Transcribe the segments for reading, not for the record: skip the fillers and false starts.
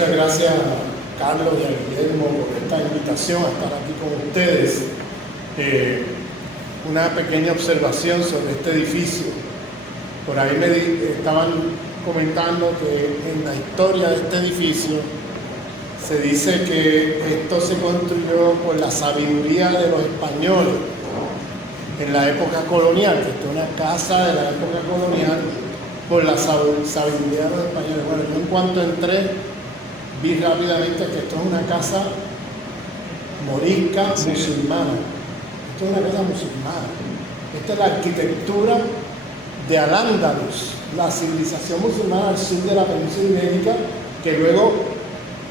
Muchas gracias, Carlos y a Guillermo, por esta invitación a estar aquí con ustedes. Una pequeña observación sobre este edificio. Por ahí estaban comentando que en la historia de este edificio se dice que esto se construyó por la sabiduría de los españoles en la época colonial, que esto es una casa de la época colonial, por la sabiduría de los españoles. Bueno, yo en cuanto entré, vi rápidamente que esto es una casa morisca musulmana. Esto es una casa musulmana. Esta es la arquitectura de Al-Ándalus, la civilización musulmana al sur de la península ibérica, que luego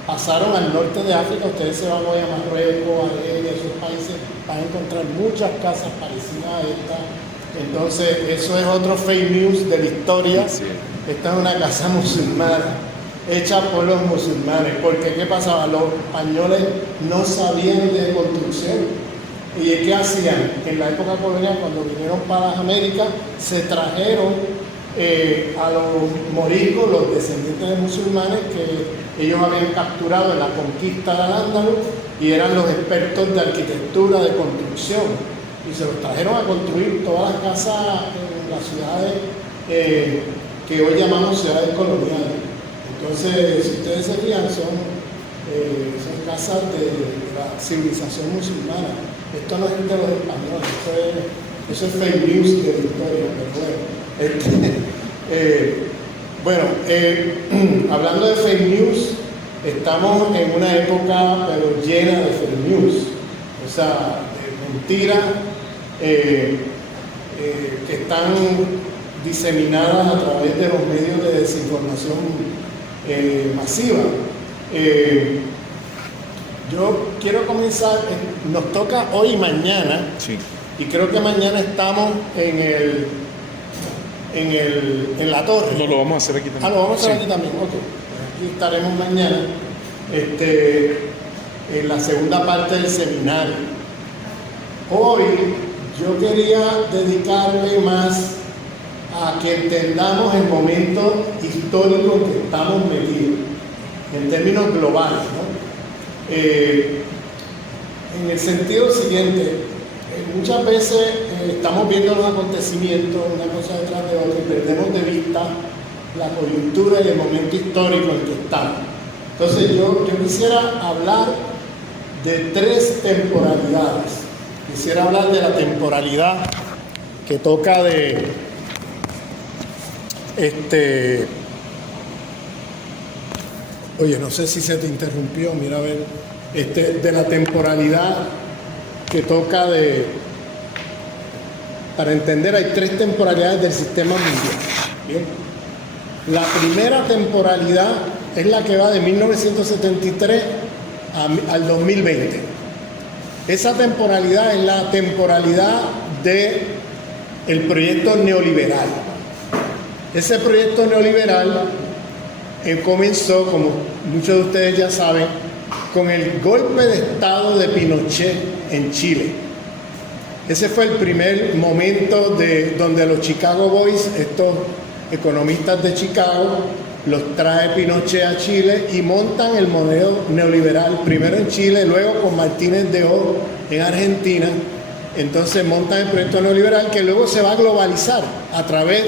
pasaron al norte de África. Ustedes se van hoy a Marruecos, a Argelia, esos países, van a encontrar muchas casas parecidas a esta. Entonces, eso es otro fake news de la historia. Esta es una casa musulmana, hecha por los musulmanes, porque ¿qué pasaba? Los españoles no sabían de construcción. ¿Y qué hacían? En la época colonial, cuando vinieron para las Américas, se trajeron a los moriscos, los descendientes de musulmanes que ellos habían capturado en la conquista de Al-Ándalus, y eran los expertos de arquitectura, de construcción, y se los trajeron a construir todas las casas en las ciudades que hoy llamamos ciudades coloniales. Entonces, si ustedes se fijan, son casas de la civilización musulmana. Esto no es de los españoles, eso es fake news de la historia, pero bueno. Hablando de fake news, estamos en una época pero llena de fake news, o sea, de mentiras que están diseminadas a través de los medios de desinformación masiva. Yo quiero comenzar, nos toca hoy y mañana, sí. Y creo que mañana estamos en la torre. No, lo vamos a hacer aquí también. Lo vamos a hacer aquí también, ok. Aquí estaremos mañana, en la segunda parte del seminario. Hoy yo quería dedicarme más a que entendamos el momento histórico en que estamos metidos, en términos globales, ¿no? En el sentido siguiente, muchas veces estamos viendo los acontecimientos una cosa detrás de otra y perdemos de vista la coyuntura y el momento histórico en que estamos. Entonces yo quisiera hablar de 3 temporalidades. Quisiera hablar de la temporalidad que toca Oye, no sé si se te interrumpió, mira a ver, de la temporalidad que toca para entender, hay 3 temporalidades del sistema mundial. ¿Bien? La primera temporalidad es la que va de 1973 al 2020. Esa temporalidad es la temporalidad del proyecto neoliberal. Ese proyecto neoliberal comenzó, como muchos de ustedes ya saben, con el golpe de Estado de Pinochet en Chile. Ese fue el primer momento donde los Chicago Boys, estos economistas de Chicago, los trae Pinochet a Chile y montan el modelo neoliberal, primero en Chile, luego con Martínez de Oz en Argentina. Entonces montan el proyecto neoliberal que luego se va a globalizar a través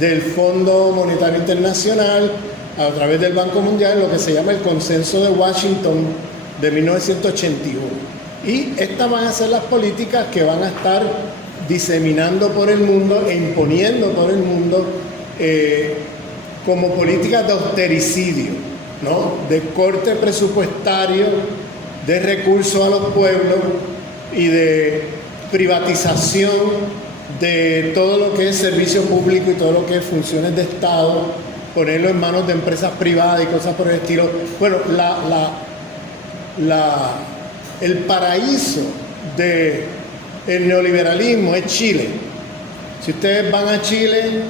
del Fondo Monetario Internacional, a través del Banco Mundial, lo que se llama el Consenso de Washington de 1981. Y estas van a ser las políticas que van a estar diseminando por el mundo e imponiendo por el mundo como políticas de austericidio, ¿no? De corte presupuestario, de recursos a los pueblos y de privatización de todo lo que es servicio público y todo lo que es funciones de Estado, ponerlo en manos de empresas privadas y cosas por el estilo. Bueno, el paraíso del neoliberalismo es Chile. Si ustedes van a Chile,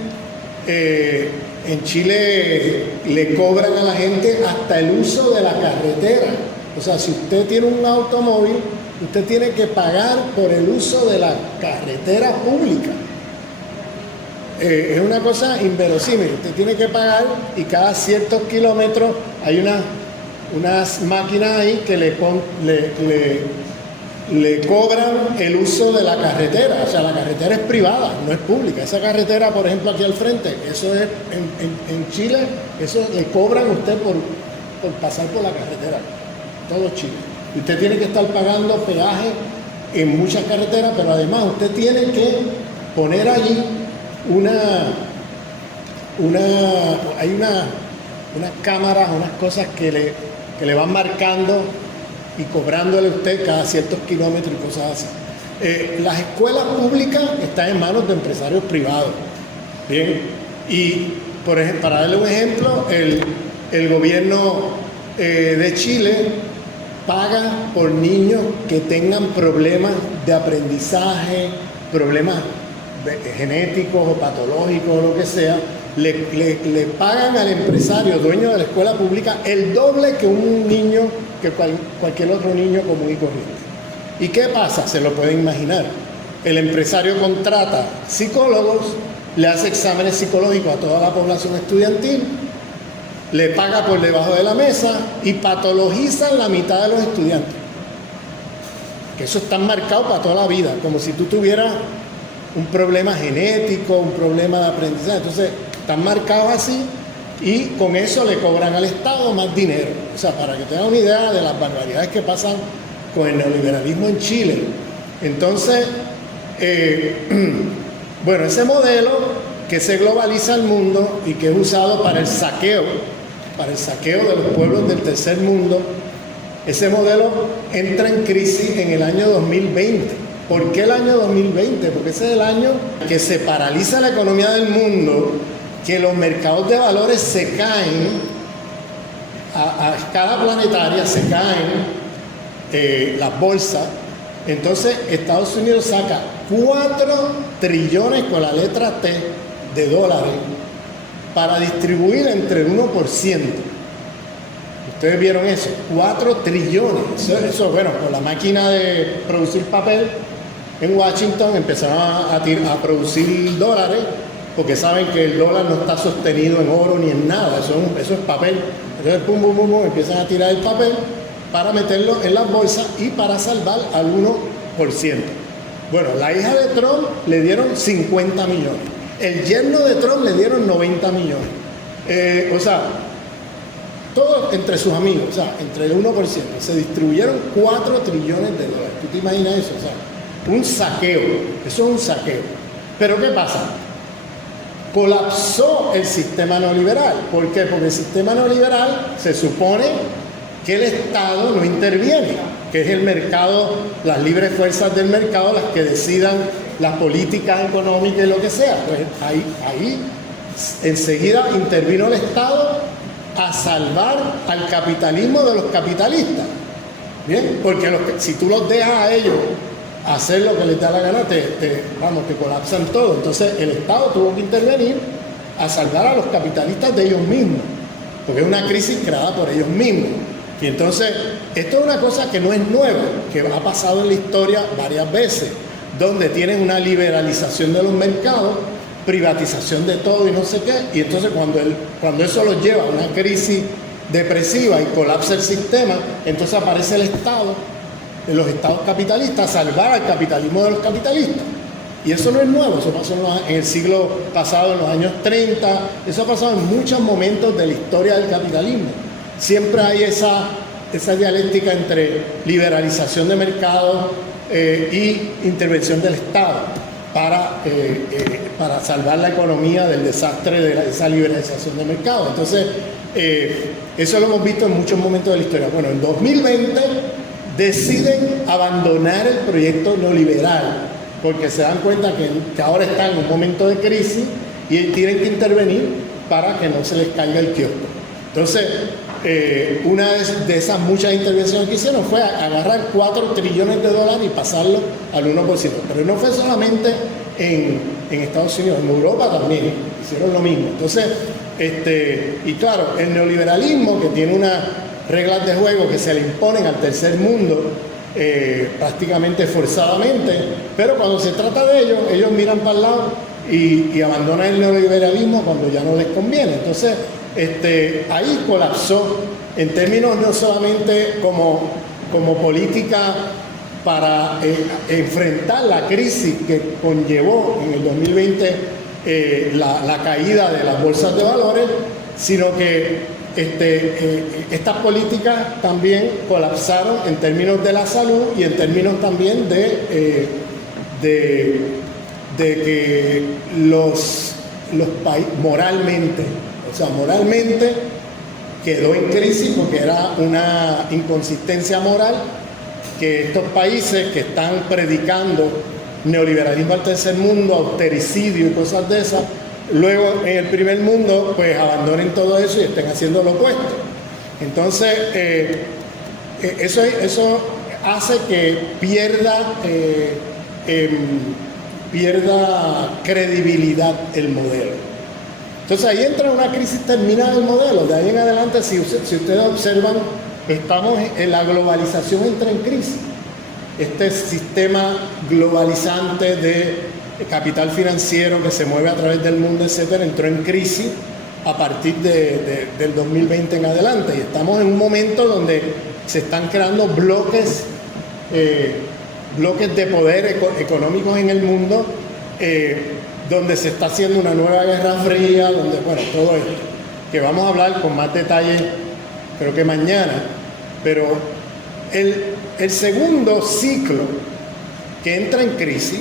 en Chile le cobran a la gente hasta el uso de la carretera. O sea, si usted tiene un automóvil, usted tiene que pagar por el uso de la carretera pública. Es una cosa inverosímil. Usted tiene que pagar y cada ciertos kilómetros hay unas unas máquinas ahí que le cobran el uso de la carretera. O sea, la carretera es privada, no es pública. Esa carretera, por ejemplo, aquí al frente, eso es en Chile, eso le cobran a usted por pasar por la carretera, todo Chile. Usted tiene que estar pagando peaje en muchas carreteras, pero además usted tiene que poner allí hay unas cámaras, unas cosas que le van marcando y cobrándole a usted cada ciertos kilómetros y cosas así. Las escuelas públicas están en manos de empresarios privados. Bien, y por ejemplo, para darle un ejemplo, el gobierno de Chile paga por niños que tengan problemas de aprendizaje, problemas genéticos o patológicos o lo que sea. Le pagan al empresario dueño de la escuela pública el doble que un niño, que cualquier otro niño común y corriente. ¿Y qué pasa? Se lo pueden imaginar. El empresario contrata psicólogos, le hace exámenes psicológicos a toda la población estudiantil, le paga por debajo de la mesa y patologizan la mitad de los estudiantes. Que eso está marcado para toda la vida, como si tú tuvieras un problema genético, un problema de aprendizaje. Entonces, están marcados así y con eso le cobran al Estado más dinero. O sea, para que tengan una idea de las barbaridades que pasan con el neoliberalismo en Chile. Entonces, bueno, ese modelo que se globaliza al mundo y que es usado para el saqueo de los pueblos del tercer mundo, ese modelo entra en crisis en el año 2020. ¿Por qué el año 2020? Porque ese es el año que se paraliza la economía del mundo, que los mercados de valores se caen, a escala planetaria se caen las bolsas. Entonces Estados Unidos saca 4 trillones con la letra T de dólares para distribuir entre el 1%. Ustedes vieron eso, 4 trillones. Eso, bueno, con la máquina de producir papel en Washington empezaron a producir dólares, porque saben que el dólar no está sostenido en oro ni en nada, eso es papel. Entonces, pum, pum, pum, pum, empiezan a tirar el papel para meterlo en las bolsas y para salvar al 1%. Bueno, la hija de Trump le dieron 50 millones. El yerno de Trump le dieron 90 millones. O sea, todo entre sus amigos, o sea, entre el 1%. Se distribuyeron 4 trillones de dólares. ¿Tú te imaginas eso? O sea, un saqueo. Eso es un saqueo. Pero ¿qué pasa? Colapsó el sistema neoliberal. ¿Por qué? Porque el sistema neoliberal se supone que el Estado no interviene, que es el mercado, las libres fuerzas del mercado las que decidan las políticas económicas y lo que sea. Pues ahí enseguida intervino el Estado a salvar al capitalismo de los capitalistas. Bien, porque si tú los dejas a ellos hacer lo que les da la gana, te colapsan todo. Entonces el Estado tuvo que intervenir a salvar a los capitalistas de ellos mismos, porque es una crisis creada por ellos mismos. Y entonces, esto es una cosa que no es nueva, que ha pasado en la historia varias veces, donde tienen una liberalización de los mercados, privatización de todo y no sé qué, y entonces cuando eso los lleva a una crisis depresiva y colapsa el sistema, entonces aparece el Estado, los estados capitalistas, a salvar al capitalismo de los capitalistas. Y eso no es nuevo, eso pasó en el siglo pasado, en los años 30, eso ha pasado en muchos momentos de la historia del capitalismo. Siempre hay esa dialéctica entre liberalización de mercados y intervención del Estado para salvar la economía del desastre de esa liberalización de mercados. Entonces, eso lo hemos visto en muchos momentos de la historia. Bueno, en 2020 deciden abandonar el proyecto neoliberal porque se dan cuenta que ahora están en un momento de crisis y tienen que intervenir para que no se les caiga el kiosco. Entonces, una de esas muchas intervenciones que hicieron fue agarrar 4 trillones de dólares y pasarlo al 1%. Pero no fue solamente en Estados Unidos, en Europa también hicieron lo mismo. Entonces, y claro, el neoliberalismo, que tiene unas reglas de juego que se le imponen al tercer mundo prácticamente forzadamente, pero cuando se trata de ellos miran para el lado y abandonan el neoliberalismo cuando ya no les conviene. Entonces, ahí colapsó en términos no solamente como política para enfrentar la crisis que conllevó en el 2020 la caída de las bolsas de valores, sino que estas políticas también colapsaron en términos de la salud y en términos también de que los países moralmente quedó en crisis porque era una inconsistencia moral que estos países que están predicando neoliberalismo al tercer mundo, austericidio y cosas de esas, luego en el primer mundo pues abandonen todo eso y estén haciendo lo opuesto. Entonces eso hace que pierda credibilidad el modelo. Entonces ahí entra una crisis terminal del modelo. De ahí en adelante, si ustedes observan, la globalización entra en crisis. Este sistema globalizante de capital financiero que se mueve a través del mundo, etcétera, entró en crisis a partir del 2020 en adelante. Y estamos en un momento donde se están creando bloques de poder económicos en el mundo, donde se está haciendo una nueva guerra fría, donde, bueno, todo esto, que vamos a hablar con más detalle, creo que mañana, pero el segundo ciclo que entra en crisis,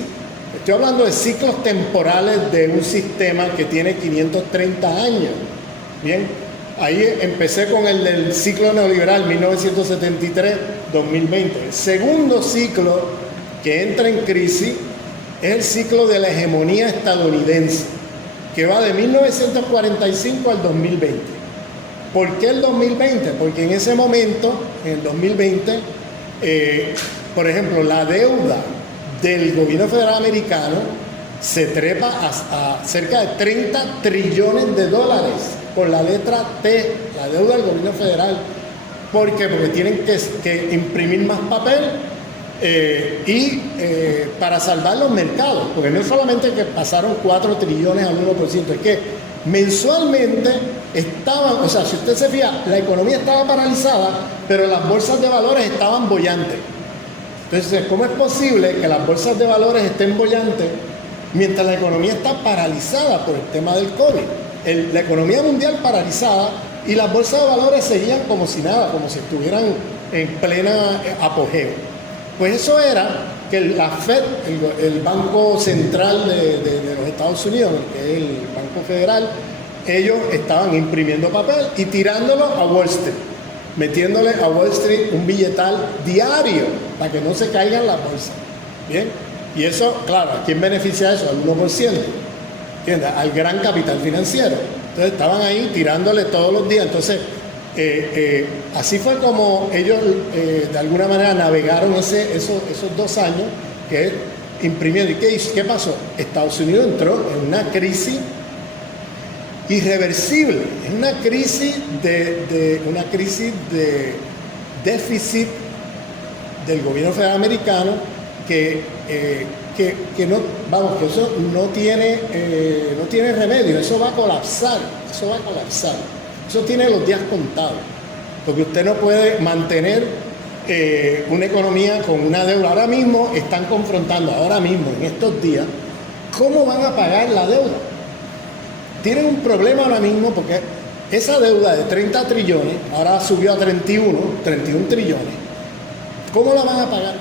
estoy hablando de ciclos temporales de un sistema que tiene 530 años, ¿bien? Ahí empecé con el del ciclo neoliberal, 1973-2020. El segundo ciclo que entra en crisis es el ciclo de la hegemonía estadounidense, que va de 1945 al 2020. ¿Por qué el 2020? Porque en ese momento, en el 2020, por ejemplo, la deuda del gobierno federal americano se trepa a cerca de 30 trillones de dólares, con la letra T, la deuda del gobierno federal. ¿Por qué? Porque tienen que imprimir más papel para salvar los mercados, porque no es solamente que pasaron 4 trillones al 1%, es que mensualmente estaban, o sea, si usted se fija, la economía estaba paralizada, pero las bolsas de valores estaban bollantes. Entonces, ¿cómo es posible que las bolsas de valores estén bollantes mientras la economía está paralizada por el tema del COVID? La economía mundial paralizada y las bolsas de valores seguían como si nada, como si estuvieran en plena apogeo. Pues eso era que la Fed, el Banco Central de los Estados Unidos, que es el Banco Federal, ellos estaban imprimiendo papel y tirándolo a Wall Street, metiéndole a Wall Street un billetal diario para que no se caigan las bolsas. ¿Bien? Y eso, claro, ¿a quién beneficia eso? Al 1%, ¿entiendes? Al gran capital financiero. Entonces estaban ahí tirándole todos los días. Entonces, así fue como ellos de alguna manera navegaron esos 2 años, que es imprimiendo. ¿Y qué pasó? Estados Unidos entró en una crisis irreversible, en una crisis de déficit del gobierno federal americano que no, vamos, que eso no tiene remedio, eso va a colapsar. Eso tiene los días contados, porque usted no puede mantener una economía con una deuda. Ahora mismo están confrontando, en estos días, cómo van a pagar la deuda. Tienen un problema ahora mismo porque esa deuda de 30 trillones, ahora subió a 31 trillones. ¿Cómo la van a pagar?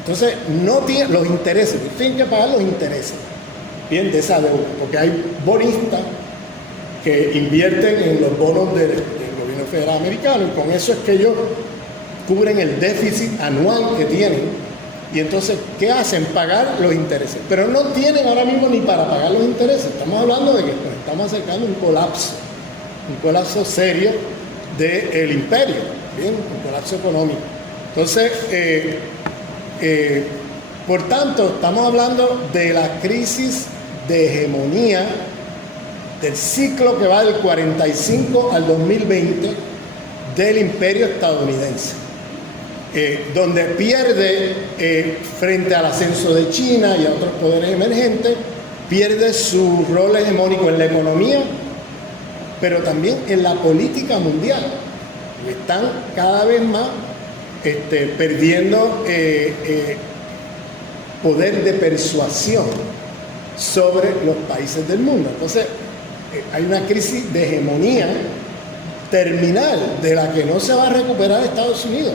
Entonces, no tienen los intereses, tienen que pagar los intereses, bien, de esa deuda, porque hay bonistas que invierten en los bonos del gobierno federal americano y con eso es que ellos cubren el déficit anual que tienen. Y entonces, ¿qué hacen? Pagar los intereses. Pero no tienen ahora mismo ni para pagar los intereses. Estamos hablando de que nos estamos acercando a un colapso serio del imperio, ¿bien? Un colapso económico. Entonces, por tanto, estamos hablando de la crisis de hegemonía del ciclo que va del 45 al 2020 del imperio estadounidense, donde pierde frente al ascenso de China y a otros poderes emergentes, pierde su rol hegemónico en la economía, pero también en la política mundial. y están cada vez más perdiendo poder de persuasión sobre los países del mundo. Entonces, hay una crisis de hegemonía terminal de la que no se va a recuperar Estados Unidos,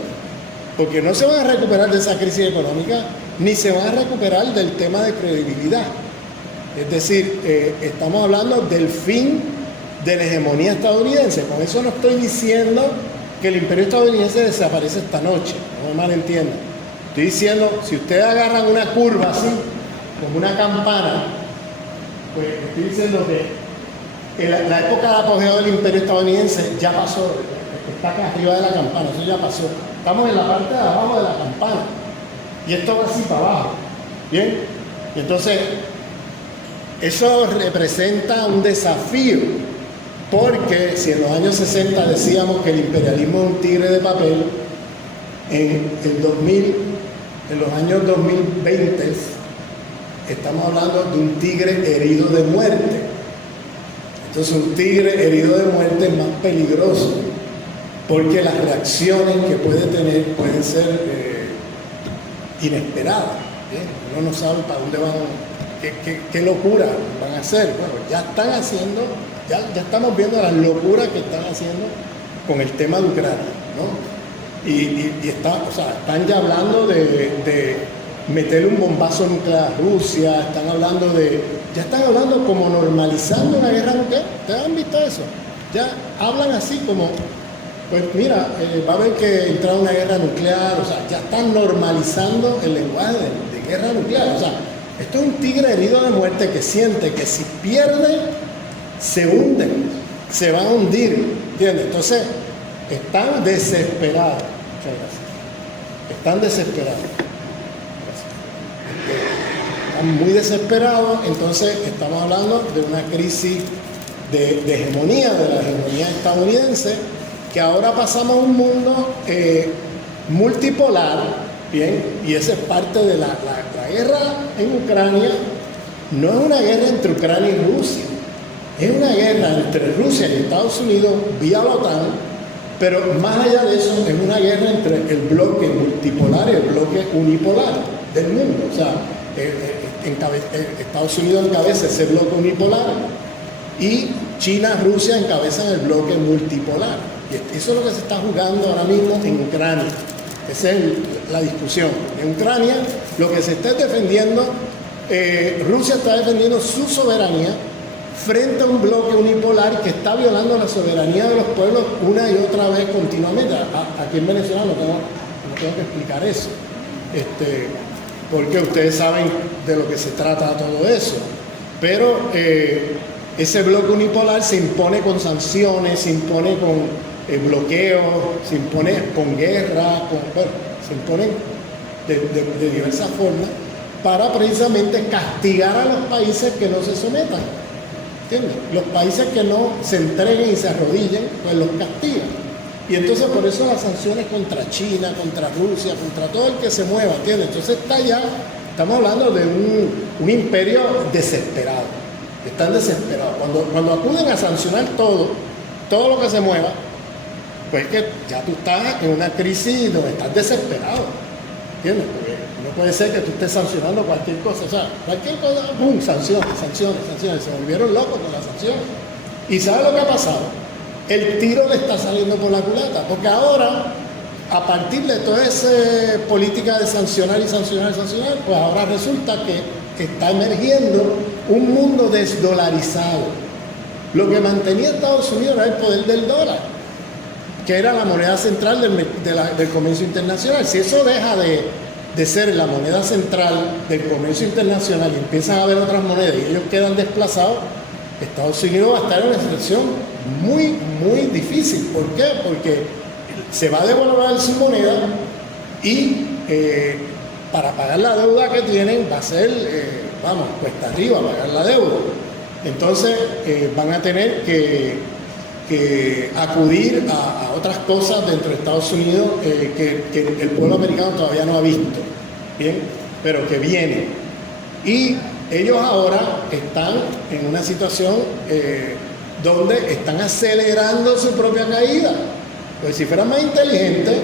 porque no se van a recuperar de esa crisis económica, ni se van a recuperar del tema de credibilidad. Es decir, estamos hablando del fin de la hegemonía estadounidense. Con eso no estoy diciendo que el imperio estadounidense desaparece esta noche, no me malentiendan. Estoy diciendo, si ustedes agarran una curva así, como una campana, pues estoy diciendo que la época de apogeo del imperio estadounidense ya pasó, está acá arriba de la campana, eso ya pasó. Estamos en la parte de abajo de la campana y esto va así para abajo, ¿bien? Y entonces, eso representa un desafío, porque si en los años 60 decíamos que el imperialismo es un tigre de papel, en los años 2020 estamos hablando de un tigre herido de muerte. Entonces un tigre herido de muerte es más peligroso, porque las reacciones que puede tener pueden ser inesperadas. ¿Bien? Uno no sabe para dónde van, qué locura van a hacer. Bueno, ya están haciendo, ya estamos viendo las locuras que están haciendo con el tema de Ucrania, ¿no? Y están ya hablando de meterle un bombazo nuclear a Rusia, ya están hablando como normalizando una guerra nuclear. ¿Ustedes han visto eso? Ya hablan así como, pues mira, va a haber que entrar a una guerra nuclear, o sea, ya están normalizando el lenguaje de guerra nuclear. O sea, esto es un tigre herido de muerte que siente que si pierde, se hunden, se van a hundir, ¿entiendes? Entonces, están desesperados. Muchas gracias. Están desesperados. Están muy desesperados, entonces estamos hablando de una crisis de hegemonía, de la hegemonía estadounidense, que ahora pasamos a un mundo multipolar, ¿bien? Y esa es parte de la guerra en Ucrania. No es una guerra entre Ucrania y Rusia, es una guerra entre Rusia y Estados Unidos vía la OTAN. Pero más allá de eso, es una guerra entre el bloque multipolar y el bloque unipolar del mundo. O sea, Estados Unidos encabeza ese bloque unipolar y China, Rusia encabezan el bloque multipolar. Y eso es lo que se está jugando ahora mismo en Ucrania. Esa es la discusión. En Ucrania lo que se está defendiendo, Rusia está defendiendo su soberanía frente a un bloque unipolar que está violando la soberanía de los pueblos una y otra vez continuamente. Aquí en Venezuela no tengo que explicar eso, porque ustedes saben de lo que se trata todo eso. Pero ese bloque unipolar se impone con sanciones, se impone con bloqueos, se impone con guerra, se impone de diversas formas para precisamente castigar a los países que no se sometan. ¿Entiendes? Los países que no se entreguen y se arrodillen, pues los castigan. Y entonces por eso las sanciones contra China, contra Rusia, contra todo el que se mueva, ¿entiendes? Entonces estamos hablando de un imperio desesperado. Están desesperados. Cuando acuden a sancionar todo lo que se mueva, pues que ya tú estás en una crisis donde estás desesperado. ¿Entiendes? Porque no puede ser que tú estés sancionando cualquier cosa. O sea, cualquier cosa, ¡pum! Sanciones. Se volvieron locos con las sanciones. ¿Y sabe lo que ha pasado? El tiro le está saliendo por la culata. Porque ahora, a partir de toda esa política de sancionar, pues ahora resulta que está emergiendo un mundo desdolarizado. Lo que mantenía Estados Unidos era el poder del dólar, que era la moneda central del comercio internacional. Si eso deja de ser la moneda central del comercio internacional y empiezan a haber otras monedas y ellos quedan desplazados, Estados Unidos va a estar en una situación muy, muy difícil. ¿Por qué? Porque se va a devaluar su moneda y para pagar la deuda que tienen va a ser, cuesta arriba pagar la deuda. Entonces van a tener que acudir a otras cosas dentro de Estados Unidos que el pueblo americano todavía no ha visto, ¿bien? Pero que vienen. Y ellos ahora están en una situación donde están acelerando su propia caída. Pues si fueran más inteligentes,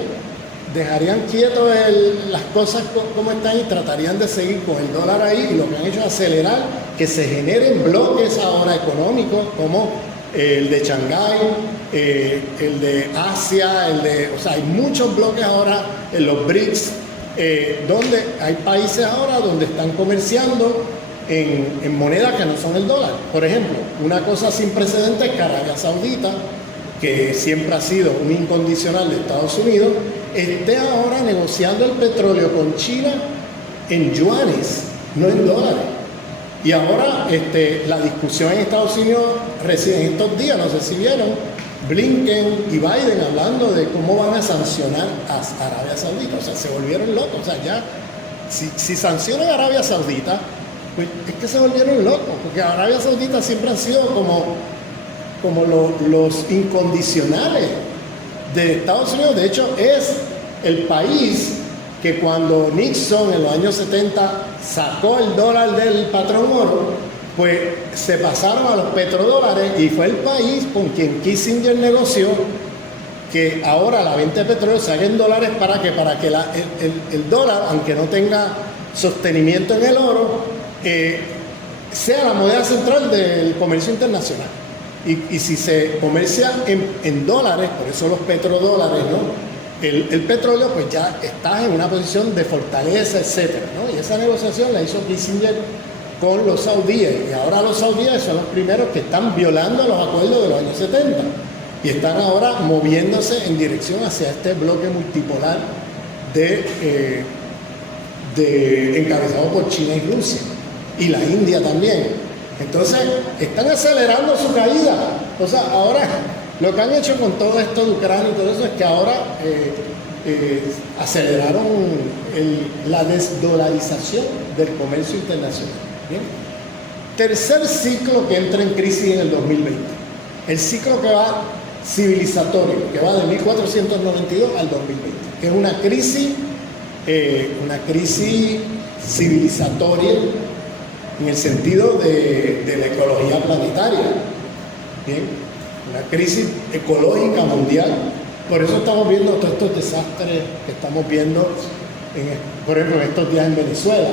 dejarían quietos las cosas como están y tratarían de seguir con el dólar ahí, y lo que han hecho es acelerar que se generen bloques ahora económicos como el de Shanghái, el de Asia, o sea, hay muchos bloques ahora en los BRICS, donde hay países ahora donde están comerciando en monedas que no son el dólar. Por ejemplo, una cosa sin precedentes es que Arabia Saudita, que siempre ha sido un incondicional de Estados Unidos, esté ahora negociando el petróleo con China en yuanes, no en dólares. Y ahora la discusión en Estados Unidos recién en estos días, no sé si vieron, Blinken y Biden hablando de cómo van a sancionar a Arabia Saudita. O sea, se volvieron locos. O sea, ya, si sancionan a Arabia Saudita, pues es que se volvieron locos, porque Arabia Saudita siempre han sido como los incondicionales de Estados Unidos. De hecho, es el país que cuando Nixon en los años 70 sacó el dólar del patrón oro, pues se pasaron a los petrodólares, y fue el país con quien Kissinger negoció que ahora la venta de petróleo se haga en dólares. ¿Para qué? Para que el dólar, aunque no tenga sostenimiento en el oro, sea la moneda central del comercio internacional. Y si se comercia en dólares, por eso los petrodólares, ¿no? El petróleo, pues ya está en una posición de fortaleza, etcétera, ¿no? Y esa negociación la hizo Kissinger con los saudíes, y ahora los saudíes son los primeros que están violando los acuerdos de los años 70 y están ahora moviéndose en dirección hacia este bloque multipolar encabezado por China y Rusia, y la India también. Entonces, están acelerando su caída. O sea, ahora lo que han hecho con todo esto de Ucrania y todo eso es que ahora aceleraron la desdolarización del comercio internacional. ¿Bien? Tercer ciclo que entra en crisis en el 2020. El ciclo que va civilizatorio, que va de 1492 al 2020, que es una crisis civilizatoria en el sentido de la ecología planetaria. Bien, una crisis ecológica mundial. Por eso estamos viendo todos estos desastres que estamos viendo, por ejemplo, en estos días en Venezuela,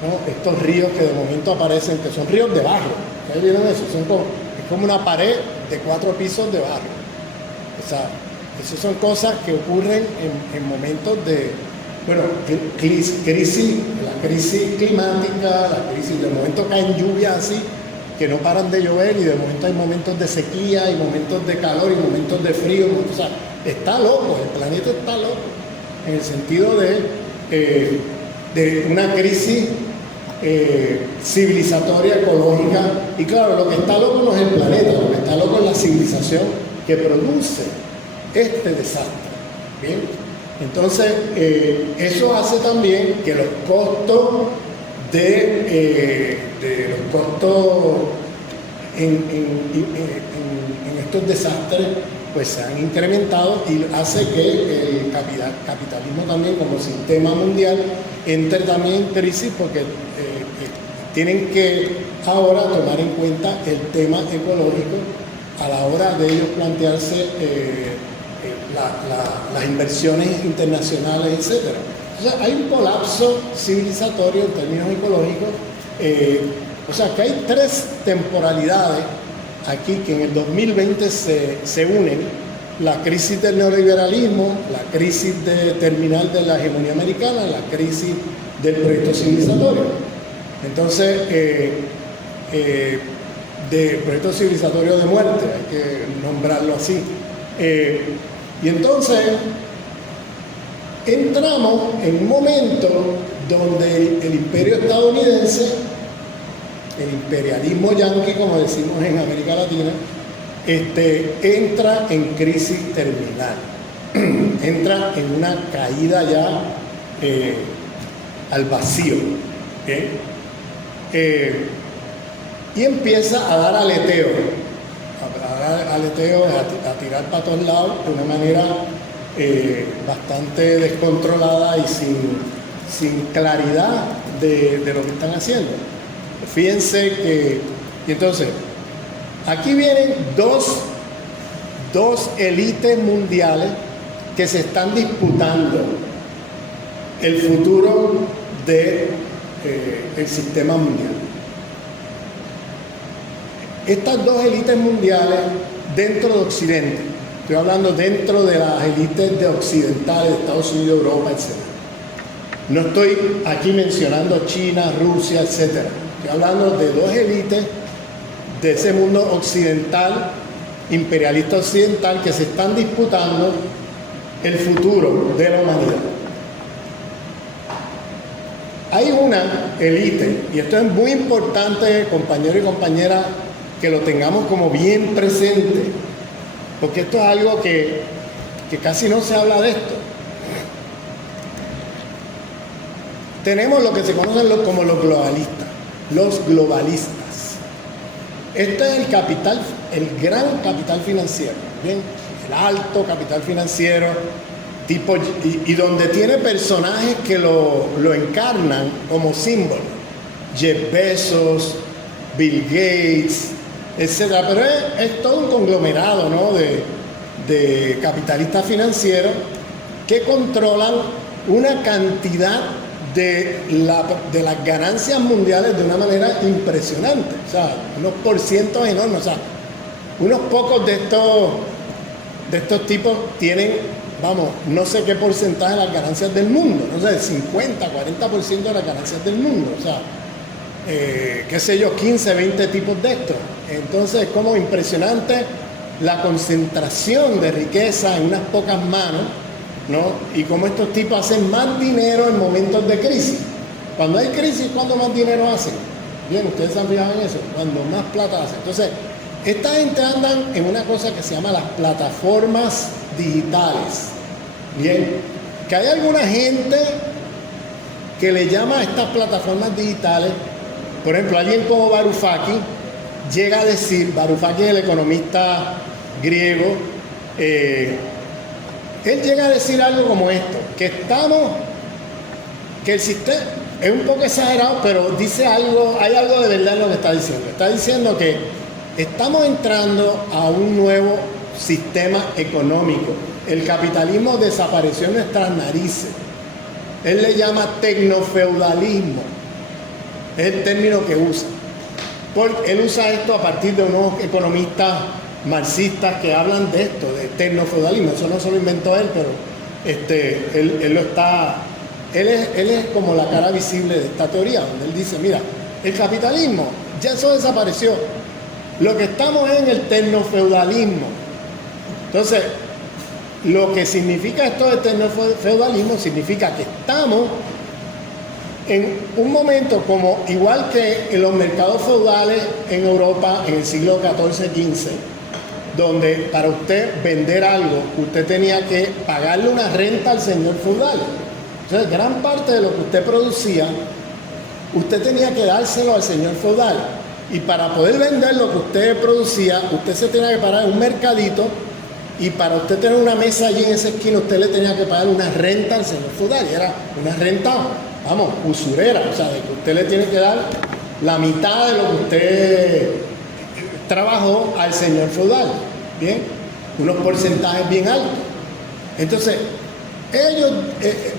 ¿no? Estos ríos que de momento aparecen, que son ríos de barro. ¿Ustedes vieron eso? Es como una pared de 4 pisos de barro. O sea, esas son cosas que ocurren en momentos de, bueno, crisis, la crisis climática, la crisis, de momento caen lluvias así, que no paran de llover, y de momento hay momentos de sequía, y momentos de calor, y momentos de frío. O sea, está loco, el planeta está loco, en el sentido de una crisis civilizatoria, ecológica. Y claro, lo que está loco no es el planeta, lo que está loco es la civilización que produce este desastre. Bien, entonces eso hace también que los costos en estos desastres pues se han incrementado, y hace que el capitalismo también como sistema mundial entre también en crisis, porque tienen que ahora tomar en cuenta el tema ecológico a la hora de ellos plantearse las inversiones internacionales, etcétera. Entonces hay un colapso civilizatorio en términos ecológicos. O sea que hay 3 temporalidades aquí que en el 2020 se unen: la crisis del neoliberalismo, la crisis terminal de la hegemonía americana, la crisis del proyecto civilizatorio. Entonces, de proyecto civilizatorio de muerte, hay que nombrarlo así. Y entonces entramos en un momento donde el imperio estadounidense, el imperialismo yanqui, como decimos en América Latina, entra en crisis terminal, entra en una caída ya al vacío, ¿okay? Y empieza a dar aleteo, a tirar para todos lados de una manera bastante descontrolada y sin claridad de lo que están haciendo. Fíjense que, y entonces, aquí vienen dos dos élites mundiales que se están disputando el futuro del sistema mundial. Estas dos élites mundiales dentro de Occidente, estoy hablando dentro de las élites de occidentales de Estados Unidos, Europa, etc. No estoy aquí mencionando China, Rusia, etc. Estoy hablando de dos élites de ese mundo occidental, imperialista occidental, que se están disputando el futuro de la humanidad. Hay una élite, y esto es muy importante, compañeros y compañeras, que lo tengamos como bien presente, porque esto es algo que casi no se habla de esto. Tenemos lo que se conocen como los globalistas, los globalistas. Este es el capital, el gran capital financiero, ¿bien? El alto capital financiero, tipo, y donde tiene personajes que lo encarnan como símbolo. Jeff Bezos, Bill Gates, etc. Pero es todo un conglomerado, ¿no?, de capitalistas financieros que controlan una cantidad de las ganancias mundiales de una manera impresionante. O sea, unos porcientos enormes. O sea, unos pocos de estos tipos tienen, vamos, no sé qué porcentaje de las ganancias del mundo, no sé, 50, 40% de las ganancias del mundo. O sea, qué sé yo, 15, 20 tipos de estos. Entonces es como impresionante la concentración de riqueza en unas pocas manos, ¿no? Y cómo estos tipos hacen más dinero en momentos de crisis. Cuando hay crisis, ¿cuándo más dinero hacen? Bien, ustedes se han fijado en eso, cuando más plata hacen. Entonces, esta gente andan en una cosa que se llama las plataformas digitales. Bien, que hay alguna gente que le llama a estas plataformas digitales, por ejemplo, alguien como Varoufakis llega a decir, Varoufakis es el economista griego, él llega a decir algo como esto, que el sistema es un poco exagerado, pero dice algo, hay algo de verdad en lo que está diciendo. Está diciendo que estamos entrando a un nuevo sistema económico. El capitalismo desapareció en nuestras narices. Él le llama tecnofeudalismo. Es el término que usa. Él usa esto a partir de unos economistas marxistas que hablan de esto, de tecnofeudalismo. Eso no se lo inventó él, pero él es como la cara visible de esta teoría, donde él dice, mira, el capitalismo, ya eso desapareció. Lo que estamos es en el tecnofeudalismo. Entonces, lo que significa esto de tecnofeudalismo significa que estamos en un momento como igual que en los mercados feudales en Europa en el siglo XIV-XV, donde para usted vender algo, usted tenía que pagarle una renta al señor feudal. Entonces, gran parte de lo que usted producía, usted tenía que dárselo al señor feudal. Y para poder vender lo que usted producía, usted se tenía que parar en un mercadito, y para usted tener una mesa allí en esa esquina, usted le tenía que pagar una renta al señor feudal. Y era una renta, vamos, usurera, o sea, de que usted le tiene que dar la mitad de lo que usted trabajó al señor feudal, ¿bien? Unos porcentajes bien altos. Entonces,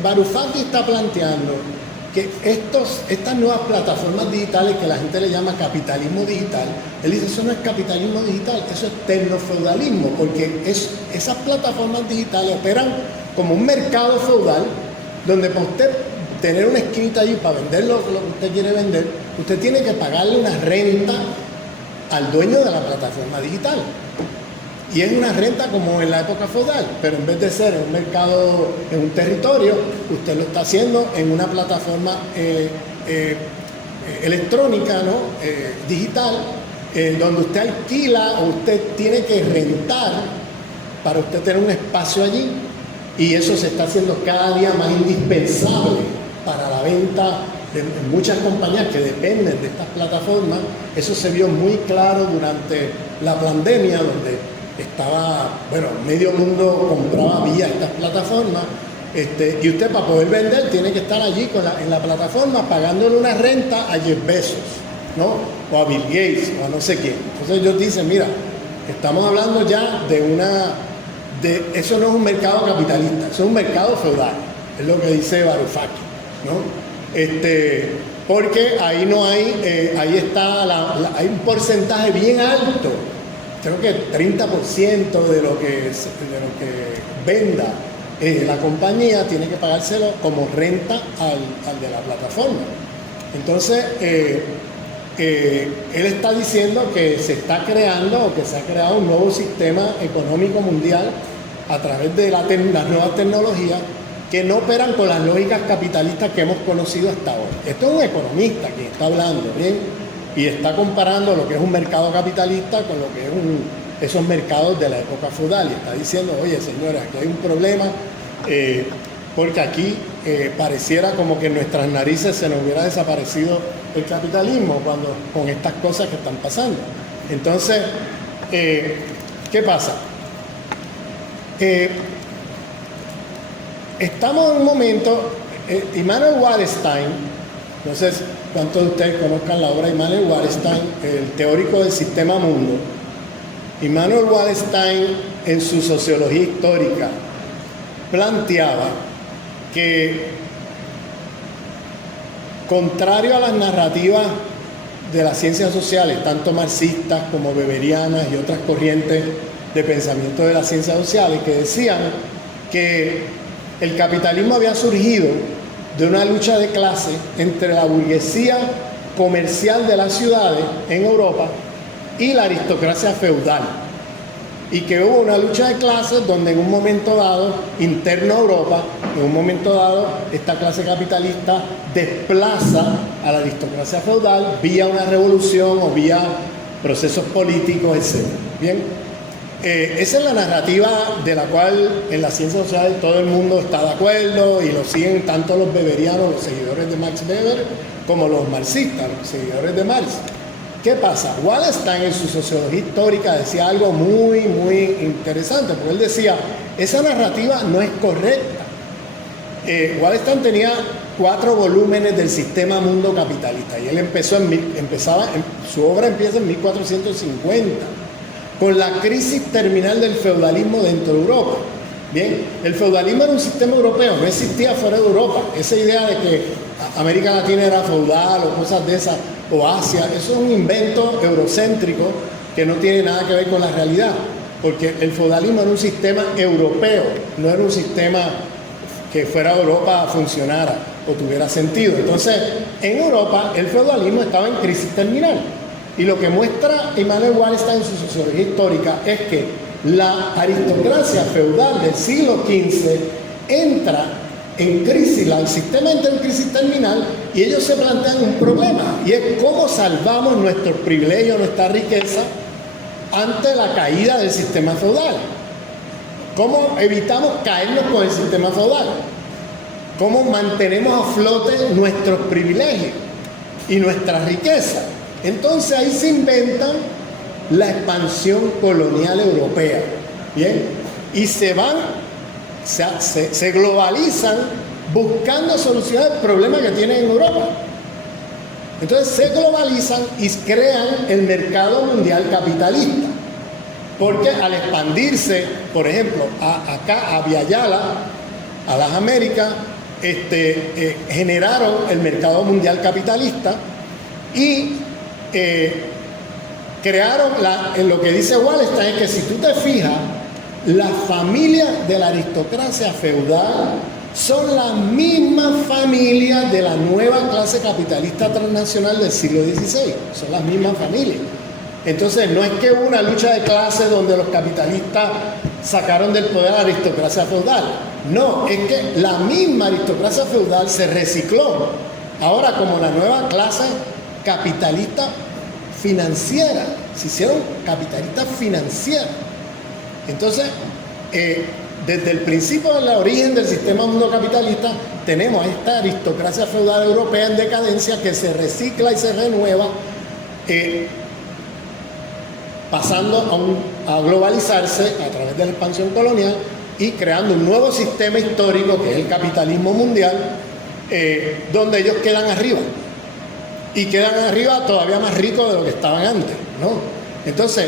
Varoufakis está planteando que estas nuevas plataformas digitales que la gente le llama capitalismo digital, él dice, eso no es capitalismo digital, eso es tecnofeudalismo, porque esas plataformas digitales operan como un mercado feudal, donde para usted tener una esquinita allí para vender lo que usted quiere vender, usted tiene que pagarle una renta al dueño de la plataforma digital. Y es una renta como en la época feudal, pero en vez de ser en un mercado, en un territorio, usted lo está haciendo en una plataforma electrónica, ¿no? Digital, donde usted alquila o usted tiene que rentar para usted tener un espacio allí. Y eso se está haciendo cada día más indispensable para la venta de muchas compañías que dependen de estas plataformas. Eso se vio muy claro durante la pandemia, donde medio mundo compraba vía estas plataformas, y usted para poder vender tiene que estar allí en la plataforma pagándole una renta a Jeff Bezos, ¿no? O a Bill Gates, o a no sé quién. Entonces ellos dicen, mira, Estamos hablando ya eso no es un mercado capitalista, eso es un mercado feudal, es lo que dice Varoufakis, ¿no? Porque ahí no hay, ahí está, hay un porcentaje bien alto, creo que 30% de lo que venda la compañía tiene que pagárselo como renta al de la plataforma. Entonces, él está diciendo que se está creando o que se ha creado un nuevo sistema económico mundial a través de las nuevas tecnologías que no operan con las lógicas capitalistas que hemos conocido hasta ahora. Esto es un economista quien está hablando, ¿bien? Y está comparando lo que es un mercado capitalista con lo que es esos mercados de la época feudal. Y está diciendo, oye, señores, aquí hay un problema, porque aquí pareciera como que en nuestras narices se nos hubiera desaparecido el capitalismo con estas cosas que están pasando. Entonces, ¿qué pasa? Estamos en un momento, Immanuel Wallerstein, no sé cuántos de ustedes conozcan la obra de Immanuel Wallerstein, el teórico del sistema mundo. Immanuel Wallerstein, en su sociología histórica, planteaba que, contrario a las narrativas de las ciencias sociales, tanto marxistas como weberianas y otras corrientes de pensamiento de las ciencias sociales, que decían que el capitalismo había surgido de una lucha de clase entre la burguesía comercial de las ciudades en Europa y la aristocracia feudal, y que hubo una lucha de clases donde en un momento dado, interno a Europa, en un momento dado, esta clase capitalista desplaza a la aristocracia feudal vía una revolución o vía procesos políticos, etc. Bien, esa es la narrativa de la cual en las ciencias sociales todo el mundo está de acuerdo y lo siguen tanto los weberianos, los seguidores de Max Weber, como los marxistas, los seguidores de Marx. ¿Qué pasa? Wallerstein en su sociología histórica decía algo muy, muy interesante, porque él decía, esa narrativa no es correcta. Wallerstein tenía 4 volúmenes del sistema mundo capitalista y él su obra empieza en 1450, con la crisis terminal del feudalismo dentro de Europa. Bien, el feudalismo era un sistema europeo, no existía fuera de Europa. Esa idea de que América Latina era feudal o cosas de esas, o Asia, eso es un invento eurocéntrico que no tiene nada que ver con la realidad, porque el feudalismo era un sistema europeo, no era un sistema que fuera de Europa funcionara o tuviera sentido. Entonces, en Europa el feudalismo estaba en crisis terminal. Y lo que muestra Immanuel Wallerstein en su sociología histórica es que la aristocracia feudal del siglo XV entra en crisis, el sistema entra en crisis terminal y ellos se plantean un problema, y es cómo salvamos nuestros privilegios, nuestra riqueza ante la caída del sistema feudal. ¿Cómo evitamos caernos con el sistema feudal? ¿Cómo mantenemos a flote nuestros privilegios y nuestra riqueza? Entonces ahí se inventan la expansión colonial europea, ¿bien? Y se globalizan buscando soluciones al problema que tienen en Europa. Entonces se globalizan y crean el mercado mundial capitalista. Porque al expandirse, por ejemplo, acá a Viayala, a las Américas, generaron el mercado mundial capitalista y crearon lo que dice Wallerstein, es que si tú te fijas, las familias de la aristocracia feudal son las mismas familias de la nueva clase capitalista transnacional del siglo XVI, son las mismas familias. Entonces no es que hubo una lucha de clases donde los capitalistas sacaron del poder a la aristocracia feudal, no, es que la misma aristocracia feudal se recicló ahora como la nueva clase capitalista financiera, se hicieron capitalistas financieros. Entonces, desde el principio del origen del sistema mundo capitalista, tenemos a esta aristocracia feudal europea en decadencia que se recicla y se renueva, pasando a globalizarse a través de la expansión colonial y creando un nuevo sistema histórico que es el capitalismo mundial, donde ellos quedan arriba. Y quedan arriba todavía más ricos de lo que estaban antes, ¿no? Entonces,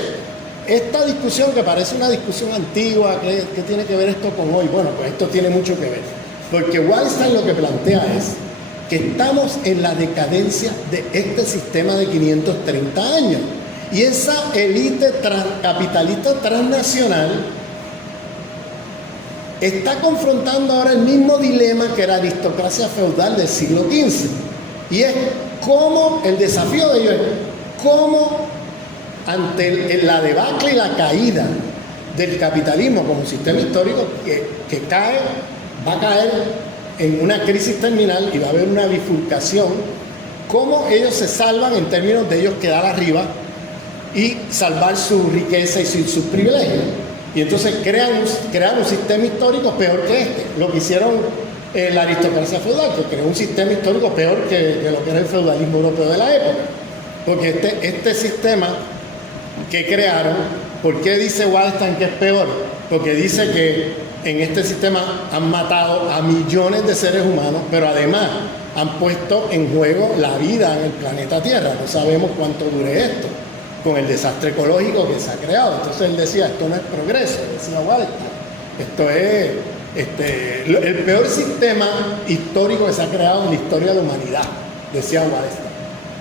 esta discusión que parece una discusión antigua, ¿qué tiene que ver esto con hoy? Bueno, pues esto tiene mucho que ver, porque Wallerstein lo que plantea es que estamos en la decadencia de este sistema de 530 años, y esa élite capitalista transnacional está confrontando ahora el mismo dilema que la aristocracia feudal del siglo XV, y es cómo el desafío de ellos es cómo ante la debacle y la caída del capitalismo como sistema histórico que va a caer en una crisis terminal y va a haber una bifurcación, cómo ellos se salvan en términos de ellos quedar arriba y salvar su riqueza y sus privilegios. Y entonces crean un sistema histórico peor que este. Lo que hicieron la aristocracia feudal, que creó un sistema histórico peor que lo que era el feudalismo europeo de la época. Porque este sistema que crearon, ¿por qué dice Wallerstein que es peor? Porque dice que en este sistema han matado a millones de seres humanos, pero además han puesto en juego la vida en el planeta Tierra. No sabemos cuánto dure esto, con el desastre ecológico que se ha creado. Entonces él decía, esto no es progreso, decía Wallerstein. Esto es el peor sistema histórico que se ha creado en la historia de la humanidad, decía Wallerstein.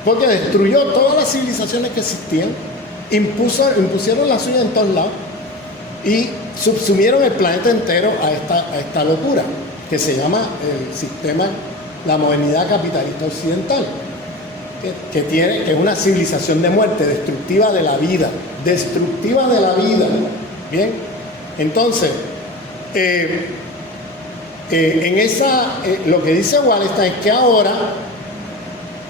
Porque destruyó todas las civilizaciones que existían, impusieron la suya en todos lados y subsumieron el planeta entero a esta locura que se llama el sistema, la modernidad capitalista occidental, que es una civilización de muerte, destructiva de la vida, ¿bien? Entonces, lo que dice Wallerstein es que ahora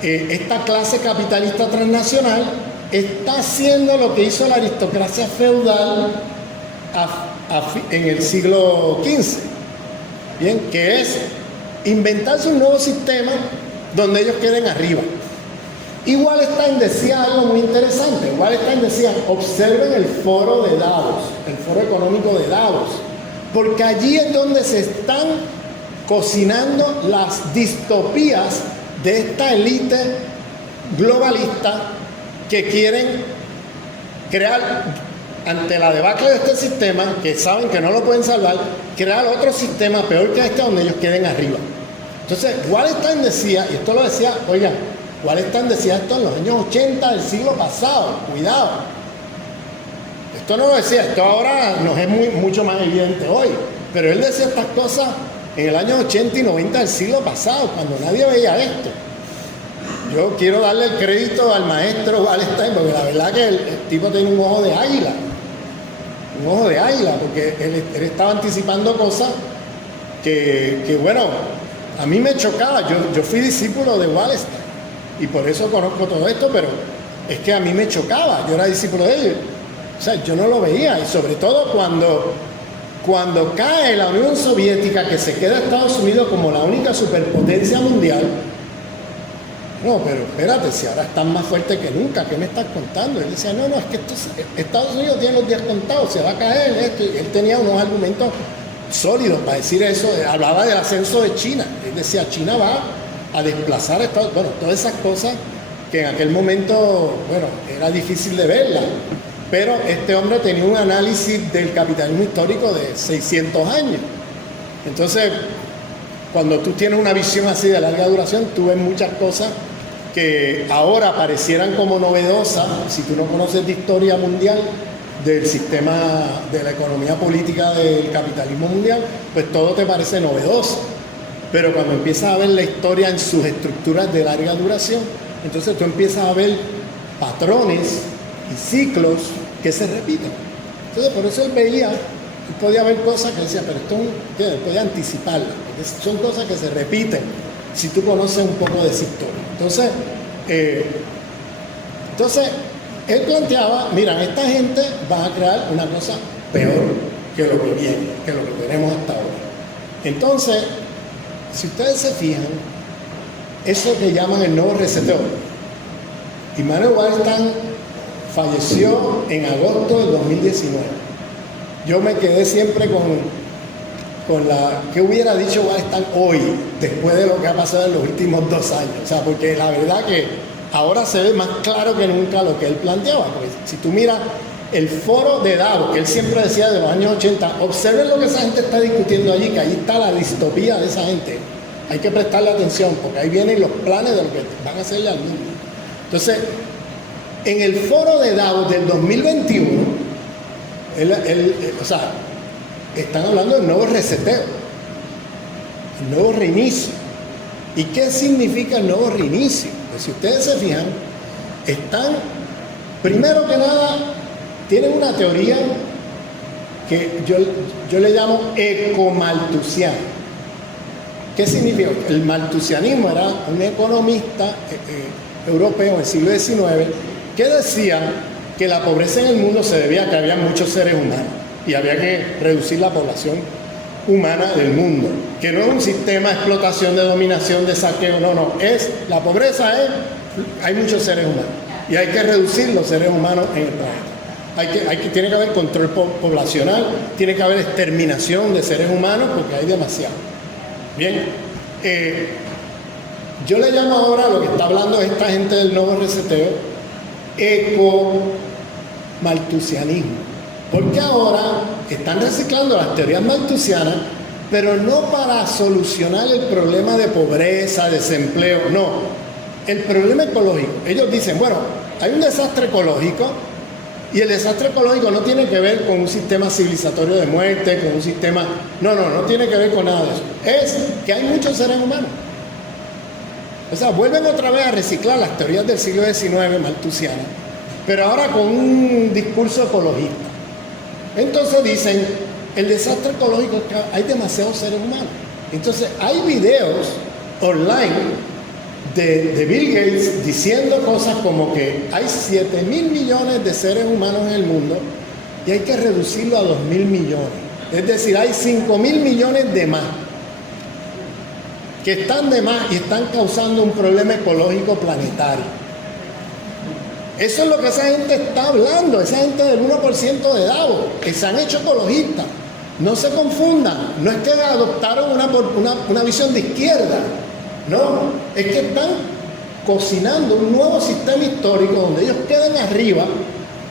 esta clase capitalista transnacional está haciendo lo que hizo la aristocracia feudal en el siglo XV, ¿bien? Que es inventarse un nuevo sistema donde ellos queden arriba. Y Wallerstein decía algo muy interesante. Wallerstein decía, observen el foro de Davos, el foro económico de Davos, porque allí es donde se están cocinando las distopías de esta élite globalista que quieren crear, ante la debacle de este sistema, que saben que no lo pueden salvar, crear otro sistema peor que este donde ellos queden arriba. Entonces, Wallerstein decía, y esto lo decía, oigan, Wallerstein decía esto en los años 80 del siglo pasado, cuidado. Esto no lo decía, esto ahora nos es mucho más evidente hoy, pero él decía estas cosas en el año 80 y 90 del siglo pasado, cuando nadie veía esto. Yo quiero darle el crédito al maestro Wallerstein, porque la verdad que el tipo tiene un ojo de águila, porque él estaba anticipando cosas que bueno, a mí me chocaba. Yo fui discípulo de Wallerstein y por eso conozco todo esto, pero es que a mí me chocaba, yo era discípulo de él, o sea, yo no lo veía, y sobre todo cuando cae la Unión Soviética, que se queda Estados Unidos como la única superpotencia mundial. No, pero espérate, si ahora están más fuertes que nunca, ¿qué me estás contando? Él decía, no, es que Estados Unidos tiene los días contados, se va a caer esto. Y él tenía unos argumentos sólidos para decir eso. Hablaba del ascenso de China. Él decía, China va a desplazar a Estados Unidos. Bueno, todas esas cosas que en aquel momento, bueno, era difícil de verlas. Pero este hombre tenía un análisis del capitalismo histórico de 600 años. Entonces, cuando tú tienes una visión así de larga duración, tú ves muchas cosas que ahora parecieran como novedosas. Si tú no conoces de historia mundial, del sistema de la economía política del capitalismo mundial, pues todo te parece novedoso. Pero cuando empiezas a ver la historia en sus estructuras de larga duración, entonces tú empiezas a ver patrones y ciclos que se repiten. Entonces por eso él veía, él podía ver cosas que decía, pero esto podía anticiparlas, porque son cosas que se repiten si tú conoces un poco de esa historia. Entonces él planteaba, mira, esta gente va a crear una cosa peor que lo que viene, que lo que tenemos hasta ahora. Entonces, si ustedes se fijan, eso que llaman el nuevo reseteo. Immanuel Wallerstein falleció en agosto del 2019. Yo me quedé siempre con la... ¿Qué hubiera dicho Wallerstein hoy, después de lo que ha pasado en los últimos 2 años? O sea, porque la verdad que ahora se ve más claro que nunca lo que él planteaba. Porque si tú miras el foro de Davos, que él siempre decía de los años 80, observen lo que esa gente está discutiendo allí, que ahí está la distopía de esa gente. Hay que prestarle atención, porque ahí vienen los planes de lo que van a hacerle al mundo. Entonces, en el foro de Davos del 2021, están hablando del nuevo reseteo, el nuevo reinicio. ¿Y qué significa el nuevo reinicio? Pues si ustedes se fijan, están, primero que nada, tienen una teoría que yo le llamo ecomalthusiana. ¿Qué significa? El malthusianismo era un economista europeo en el siglo XIX que decía que la pobreza en el mundo se debía a que había muchos seres humanos y había que reducir la población humana del mundo, que no es un sistema de explotación, de dominación, de saqueo, no, la pobreza hay muchos seres humanos y hay que reducir los seres humanos en el planeta. Tiene que haber control poblacional, tiene que haber exterminación de seres humanos porque hay demasiado. Bien, yo le llamo ahora a lo que está hablando esta gente del nuevo reseteo ecomalthusianismo, porque ahora están reciclando las teorías malthusianas, pero no para solucionar el problema de pobreza, desempleo, no, el problema ecológico. Ellos dicen, bueno, hay un desastre ecológico y el desastre ecológico no tiene que ver con un sistema civilizatorio de muerte, con un sistema, no tiene que ver con nada de eso, es que hay muchos seres humanos. O sea, vuelven otra vez a reciclar las teorías del siglo XIX malthusianas, pero ahora con un discurso ecologista. Entonces dicen, el desastre ecológico es que hay demasiados seres humanos. Entonces hay videos online de Bill Gates diciendo cosas como que hay 7.000 millones de seres humanos en el mundo y hay que reducirlo a 2.000 millones. Es decir, hay 5.000 millones de más, que están de más y están causando un problema ecológico planetario. Eso es lo que esa gente está hablando, esa gente del 1% de Davos, que se han hecho ecologistas. No se confundan, no es que adoptaron una visión de izquierda, no, es que están cocinando un nuevo sistema histórico donde ellos quedan arriba,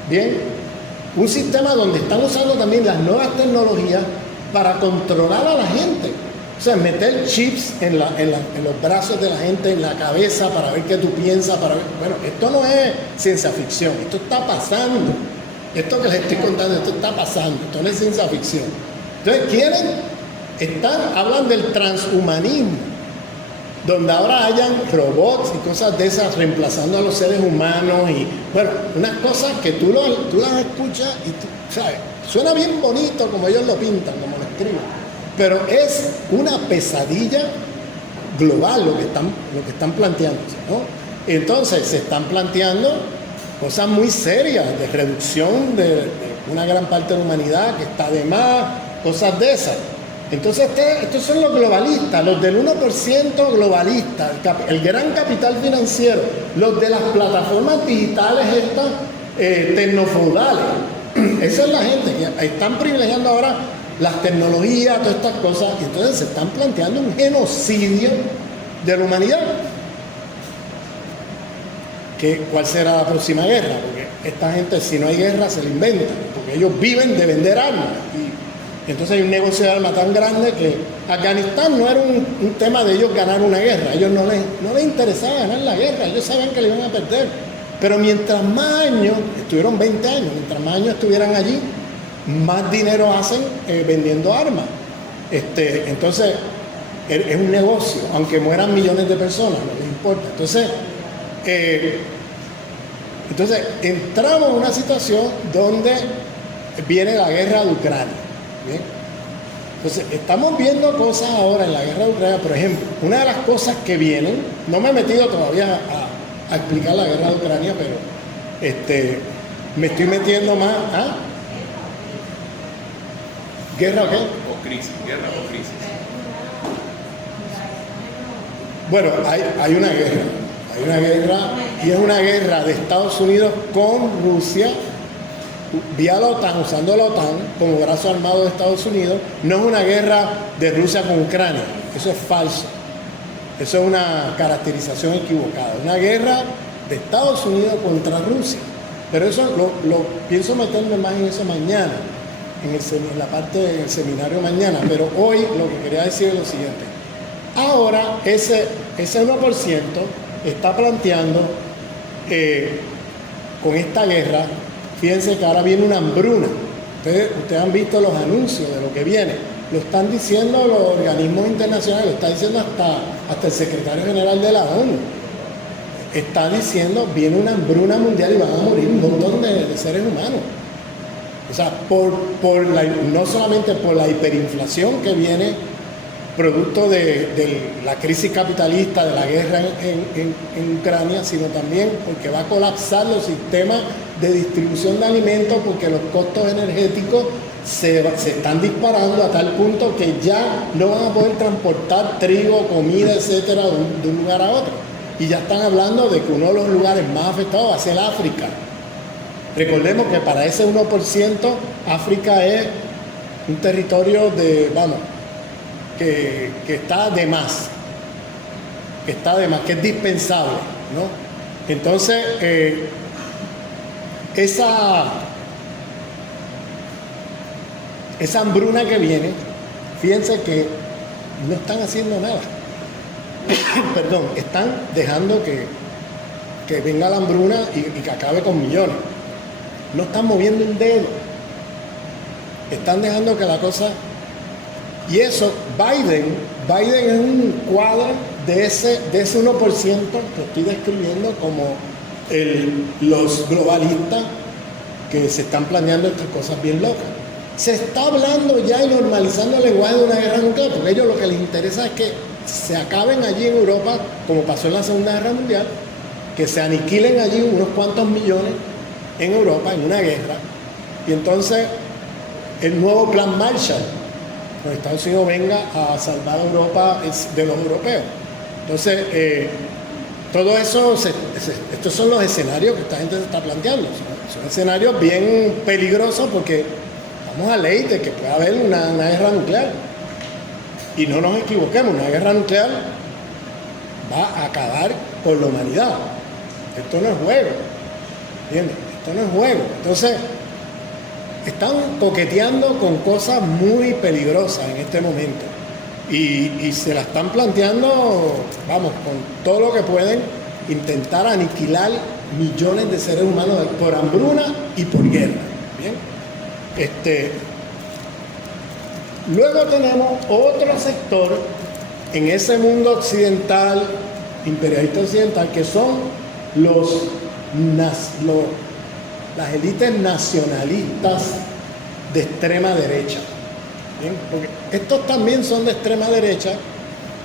bien, un sistema donde están usando también las nuevas tecnologías para controlar a la gente. O sea, meter chips en los brazos de la gente, en la cabeza, para ver qué tú piensas, para ver. Bueno, esto no es ciencia ficción, esto está pasando. Esto que les estoy contando, esto está pasando, esto no es ciencia ficción. Entonces hablan del transhumanismo, donde ahora hayan robots y cosas de esas reemplazando a los seres humanos y, bueno, unas cosas que tú las escuchas y tú, ¿sabes? Suena bien bonito como ellos lo pintan, como lo escriben. Pero es una pesadilla global lo que están planteándose, ¿no? Entonces se están planteando cosas muy serias de reducción de una gran parte de la humanidad que está de más, cosas de esas. Entonces estos son los globalistas, los del 1% globalista, el gran capital financiero, los de las plataformas digitales estas tecnofeudales. Esa es la gente que están privilegiando ahora las tecnologías, todas estas cosas, y entonces se están planteando un genocidio de la humanidad. ¿Cuál será la próxima guerra? Porque esta gente, si no hay guerra, se la inventan, porque ellos viven de vender armas. Y entonces hay un negocio de armas tan grande que Afganistán no era un tema de ellos ganar una guerra. A ellos no les interesaba ganar la guerra, ellos sabían que le iban a perder. Pero mientras más años, estuvieron 20 años, mientras más años estuvieran allí, más dinero hacen vendiendo armas. Entonces, es un negocio, aunque mueran millones de personas, no les importa. Entonces entramos en una situación donde viene la guerra de Ucrania. ¿Bien? Entonces, estamos viendo cosas ahora en la guerra de Ucrania. Por ejemplo, una de las cosas que vienen, no me he metido todavía a explicar la guerra de Ucrania, pero me estoy metiendo más a... ¿Guerra o qué? O crisis, guerra o crisis. Bueno, hay una guerra. Hay una guerra, y es una guerra de Estados Unidos con Rusia, vía la OTAN, usando la OTAN como brazo armado de Estados Unidos. No es una guerra de Rusia con Ucrania, eso es falso. Eso es una caracterización equivocada. Una guerra de Estados Unidos contra Rusia. Pero eso lo pienso meterme más en eso mañana, en la parte del seminario mañana. Pero hoy lo que quería decir es lo siguiente. Ahora ese 1% está planteando con esta guerra, fíjense que ahora viene una hambruna. Ustedes han visto los anuncios de lo que viene. Lo están diciendo los organismos internacionales, lo está diciendo hasta el secretario general de la ONU. Está diciendo, viene una hambruna mundial y van a morir un montón de seres humanos. O sea, no solamente por la hiperinflación que viene producto de la crisis capitalista, de la guerra en Ucrania, sino también porque va a colapsar los sistemas de distribución de alimentos, porque los costos energéticos se están disparando a tal punto que ya no van a poder transportar trigo, comida, etcétera, de un lugar a otro. Y ya están hablando de que uno de los lugares más afectados va a ser África. Recordemos que para ese 1%, África es un territorio que está de más, que es dispensable, ¿no? Entonces, esa hambruna que viene, fíjense que no están haciendo nada. Perdón, están dejando que venga la hambruna y que acabe con millones. No están moviendo un dedo. Están dejando que la cosa... Y eso, Biden es un cuadro de ese 1% que estoy describiendo como los globalistas que se están planeando estas cosas bien locas. Se está hablando ya y normalizando el lenguaje de una guerra nuclear, porque a ellos lo que les interesa es que se acaben allí en Europa, como pasó en la Segunda Guerra Mundial, que se aniquilen allí unos cuantos millones en Europa en una guerra, y entonces el nuevo plan Marshall, los Estados Unidos venga a salvar a Europa de los europeos. Entonces, todo eso, estos son los escenarios que esta gente se está planteando. Son escenarios bien peligrosos porque estamos a ley de que pueda haber una guerra nuclear. Y no nos equivoquemos, una guerra nuclear va a acabar con la humanidad. Esto no es juego, ¿entiendes? Esto no es juego. Entonces, están coqueteando con cosas muy peligrosas en este momento. Y se la están planteando, vamos, con todo lo que pueden, intentar aniquilar millones de seres humanos por hambruna y por guerra. ¿Bien? Luego tenemos otro sector en ese mundo occidental, imperialista occidental, que son las élites nacionalistas de extrema derecha. ¿Bien? Porque estos también son de extrema derecha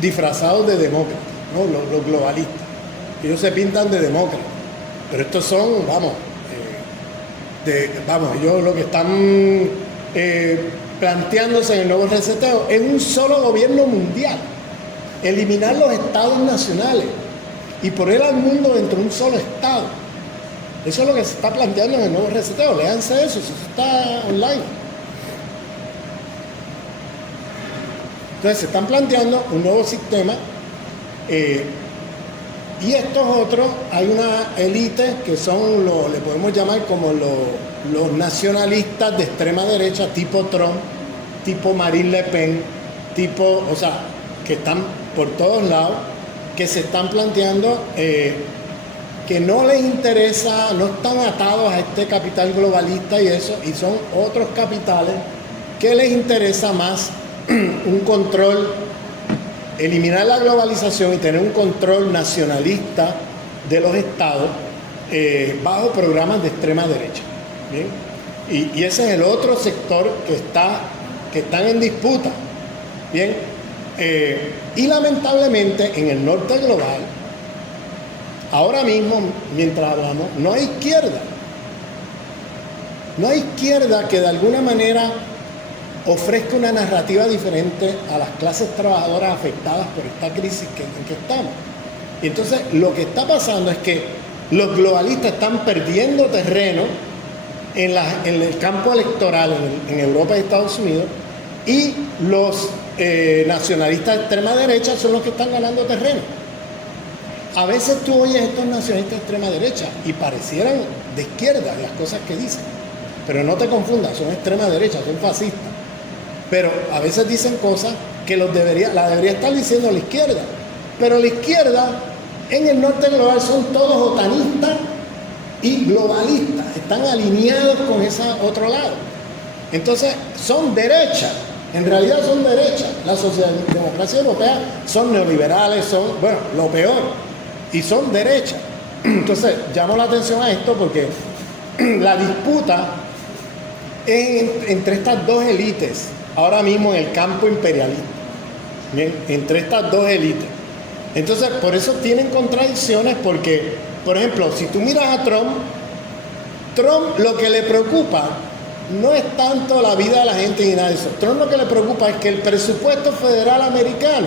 disfrazados de demócratas, ¿no? Los globalistas. Ellos se pintan de demócratas, pero estos son, ellos lo que están planteándose en el nuevo reseteo es un solo gobierno mundial, eliminar los estados nacionales y poner al mundo dentro de un solo estado. Eso es lo que se está planteando en el nuevo reseteo. Léanse eso está online. Entonces se están planteando un nuevo sistema y estos otros, hay una élite que son, le podemos llamar como los nacionalistas de extrema derecha, tipo Trump, tipo Marine Le Pen, que están por todos lados, que se están planteando que no les interesa, no están atados a este capital globalista y eso, y son otros capitales que les interesa más un control, eliminar la globalización y tener un control nacionalista de los estados bajo programas de extrema derecha. ¿Bien? Y ese es el otro sector que están en disputa. ¿Bien? Y lamentablemente en el norte global, ahora mismo, mientras hablamos, no hay izquierda. No hay izquierda que de alguna manera ofrezca una narrativa diferente a las clases trabajadoras afectadas por esta crisis en que estamos. Y entonces lo que está pasando es que los globalistas están perdiendo terreno en el campo electoral en Europa y Estados Unidos, y los nacionalistas de extrema derecha son los que están ganando terreno. a veces tú oyes estos nacionalistas de extrema derecha y parecieran de izquierda las cosas que dicen. Pero no te confundas, son extrema derecha, son fascistas. Pero a veces dicen cosas que la debería estar diciendo la izquierda. Pero la izquierda en el norte global son todos otanistas y globalistas. Están alineados con ese otro lado. Entonces son derechas. En realidad son derechas. La socialdemocracia europea son neoliberales, son, bueno, lo peor. Y son derechas. Entonces llamo la atención a esto porque la disputa entre estas dos élites, ahora mismo en el campo imperialista, ¿bien? Entre estas dos élites. Entonces, por eso tienen contradicciones porque, por ejemplo, si tú miras a Trump lo que le preocupa no es tanto la vida de la gente ni nada de eso. Trump lo que le preocupa es que el presupuesto federal americano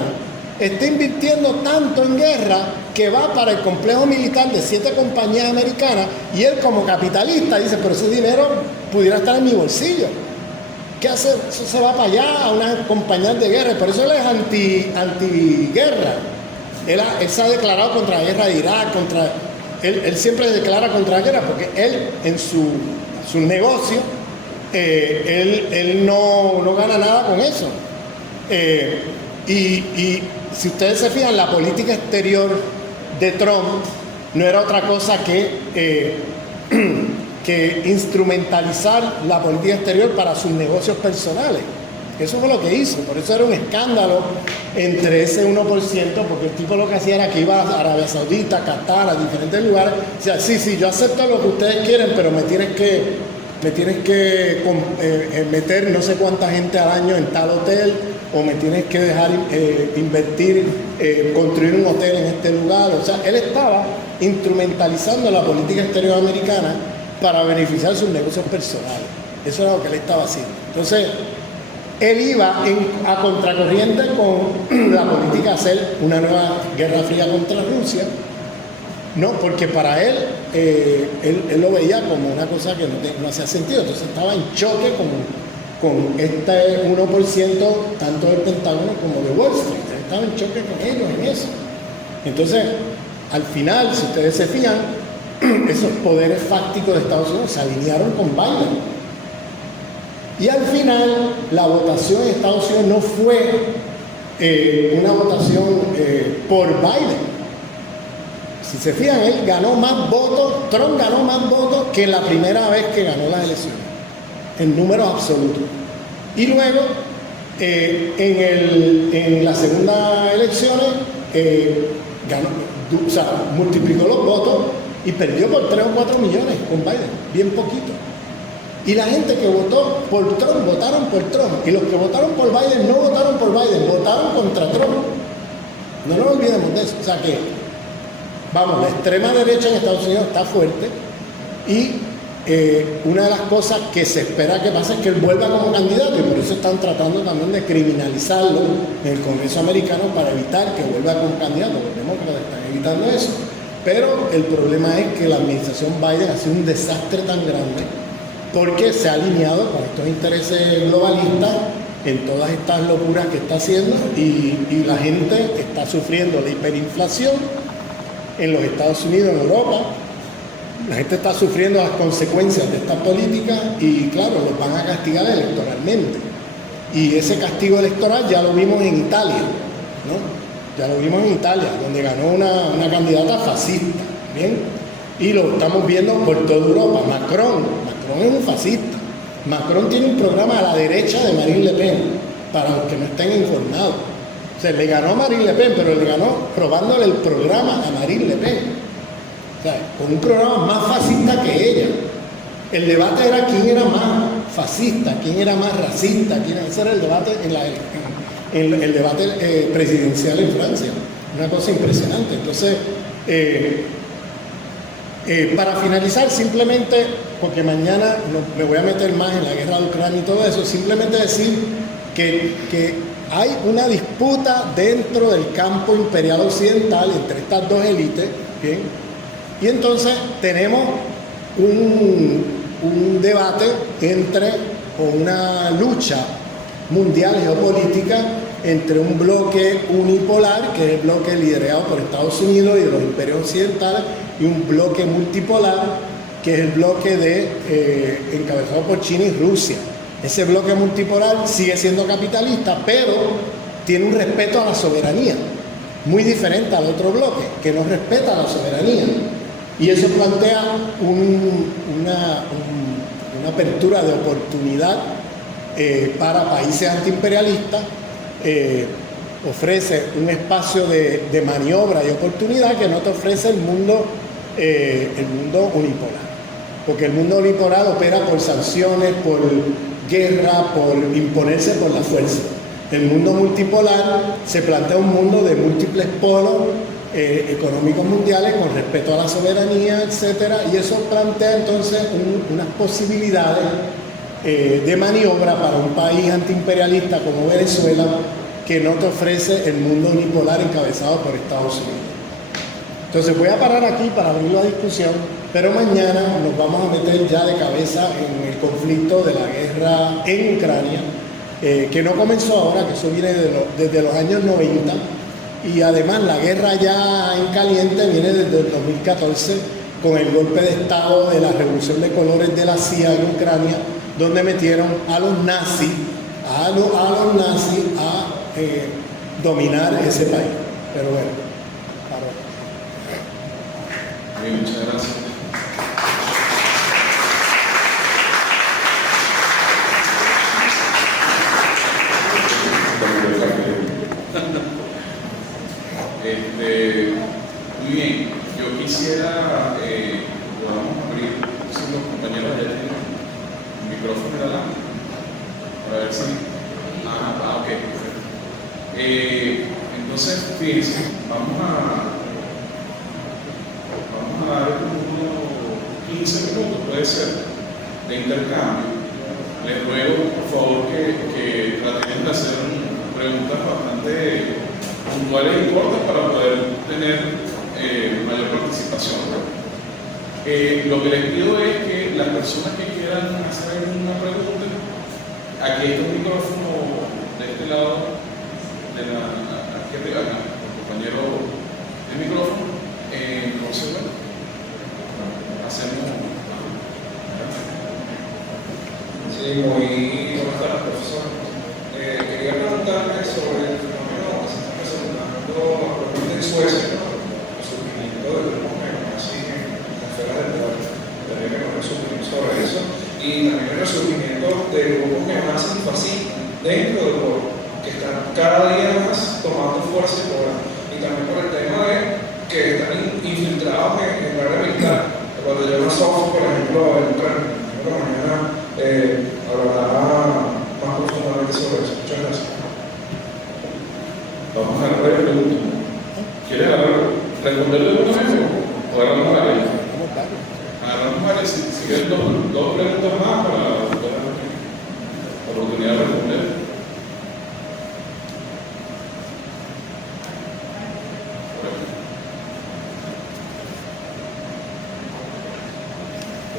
está invirtiendo tanto en guerra que va para el complejo militar de 7 compañías americanas y él como capitalista dice, pero ese dinero pudiera estar en mi bolsillo. ¿Qué hace? Eso se va para allá a unas compañías de guerra. Por eso él es antiguerra. Él se ha declarado contra la guerra de Irak, él siempre se declara contra la guerra porque él en su negocio, él no gana nada con eso. Y si ustedes se fijan, la política exterior de Trump no era otra cosa que instrumentalizar la política exterior para sus negocios personales. Eso fue lo que hizo, por eso era un escándalo entre ese 1%, porque el tipo lo que hacía era que iba a Arabia Saudita, Qatar, a diferentes lugares, o sea, sí, yo acepto lo que ustedes quieren, pero me tienes que meter no sé cuánta gente al año en tal hotel, o me tienes que dejar invertir, construir un hotel en este lugar. O sea, él estaba instrumentalizando la política exterior americana para beneficiar sus negocios personales. Eso era lo que él estaba haciendo. Entonces, él iba a contracorriente con la política de hacer una nueva guerra fría contra Rusia, ¿no? Porque para él, él lo veía como una cosa que no hacía sentido. Entonces estaba en choque con este 1%, tanto del Pentágono como de Wall Street. Él estaba en choque con ellos en eso. Entonces, al final, si ustedes se fijan, esos poderes fácticos de Estados Unidos se alinearon con Biden. Y al final, la votación en Estados Unidos no fue una votación por Biden. Si se fijan, él ganó más votos, Trump ganó más votos que la primera vez que ganó las elecciones, en números absolutos. Y luego, en las segundas elecciones, ganó, o sea, multiplicó los votos y perdió por 3 o 4 millones con Biden, bien poquito. Y la gente que votó por Trump, votaron por Trump. Y los que votaron por Biden no votaron por Biden, votaron contra Trump. No nos olvidemos de eso. O sea que, vamos, la extrema derecha en Estados Unidos está fuerte. Y una de las cosas que se espera que pase es que él vuelva como candidato. Y por eso están tratando también de criminalizarlo en el Congreso americano para evitar que vuelva como candidato. Los demócratas están evitando eso. Pero el problema es que la administración Biden ha sido un desastre tan grande porque se ha alineado con estos intereses globalistas en todas estas locuras que está haciendo y la gente está sufriendo la hiperinflación en los Estados Unidos, en Europa. La gente está sufriendo las consecuencias de esta política y claro, los van a castigar electoralmente. Y ese castigo electoral ya lo vimos en Italia, ¿no? Ya lo vimos en Italia, donde ganó una candidata fascista, ¿bien? Y lo estamos viendo por toda Europa. Macron es un fascista. Macron tiene un programa a la derecha de Marine Le Pen, para los que no estén informados. O sea, le ganó a Marine Le Pen, pero le ganó robándole el programa a Marine Le Pen. O sea, con un programa más fascista que ella. El debate era quién era más fascista, quién era más racista, ese era el debate en el debate presidencial en Francia. Una cosa impresionante. Entonces, para finalizar, simplemente, porque mañana me voy a meter más en la guerra de Ucrania y todo eso, simplemente decir que hay una disputa dentro del campo imperial occidental entre estas dos élites, ¿bien? Y entonces tenemos un debate o una lucha mundial geopolítica entre un bloque unipolar, que es el bloque liderado por Estados Unidos y de los imperios occidentales, y un bloque multipolar, que es el bloque encabezado por China y Rusia. Ese bloque multipolar sigue siendo capitalista, pero tiene un respeto a la soberanía, muy diferente al otro bloque, que no respeta la soberanía. Y eso plantea una apertura de oportunidad para países antiimperialistas, ofrece un espacio de maniobra y oportunidad que no te ofrece el mundo unipolar. Porque el mundo unipolar opera por sanciones, por guerra, por imponerse por la fuerza. El mundo multipolar se plantea un mundo de múltiples polos económicos mundiales con respeto a la soberanía, etcétera, y eso plantea entonces unas posibilidades de maniobra para un país antiimperialista como Venezuela, que no te ofrece el mundo unipolar encabezado por Estados Unidos. Entonces voy a parar aquí para abrir la discusión, pero mañana nos vamos a meter ya de cabeza en el conflicto de la guerra en Ucrania, que no comenzó ahora, que eso viene desde los años 90, y además la guerra ya en caliente viene desde el 2014 con el golpe de estado de la revolución de colores de la CIA en Ucrania, donde metieron a los nazis a dominar ese país. Pero bueno, paro. Bien, muchas gracias. Muy bien, yo quisiera, podamos abrir, si los compañeros ya tienen el micrófono en la lámpara, para ver si... ok, perfecto. Entonces, fíjense, vamos a dar unos 15 minutos, puede ser, de intercambio. Les ruego, por favor, que traten de hacer preguntas bastante puntuales y cortas para poder tener mayor participación. Lo que les pido es que las personas que quieran hacer una pregunta, aquí hay un micrófono de este lado, aquí arriba, el compañero del micrófono. Entonces, bueno, hacemos. Sí, muy buenas tardes, profesor. Quería preguntarle sobre el fenómeno que se está presentando actualmente en Suecia, ¿no? El surgimiento del grupo neonazi en la esfera del poder. Tendría que poner su opinión sobre eso. Y también el resurgimiento de grupos neonazis fascistas dentro del pueblo, que están cada día más tomando fuerza y poder. Y también por el tema de que están infiltrados en el área militar. Cuando yo no soy, por ejemplo, en Ucrania, mañana hablará más profundamente sobre eso. Muchas gracias. Vamos a ver la pregunta. ¿Quieres responderle una vez o agarramos varias? Agarramos varias. Si quieren dos preguntas más para la oportunidad de responder.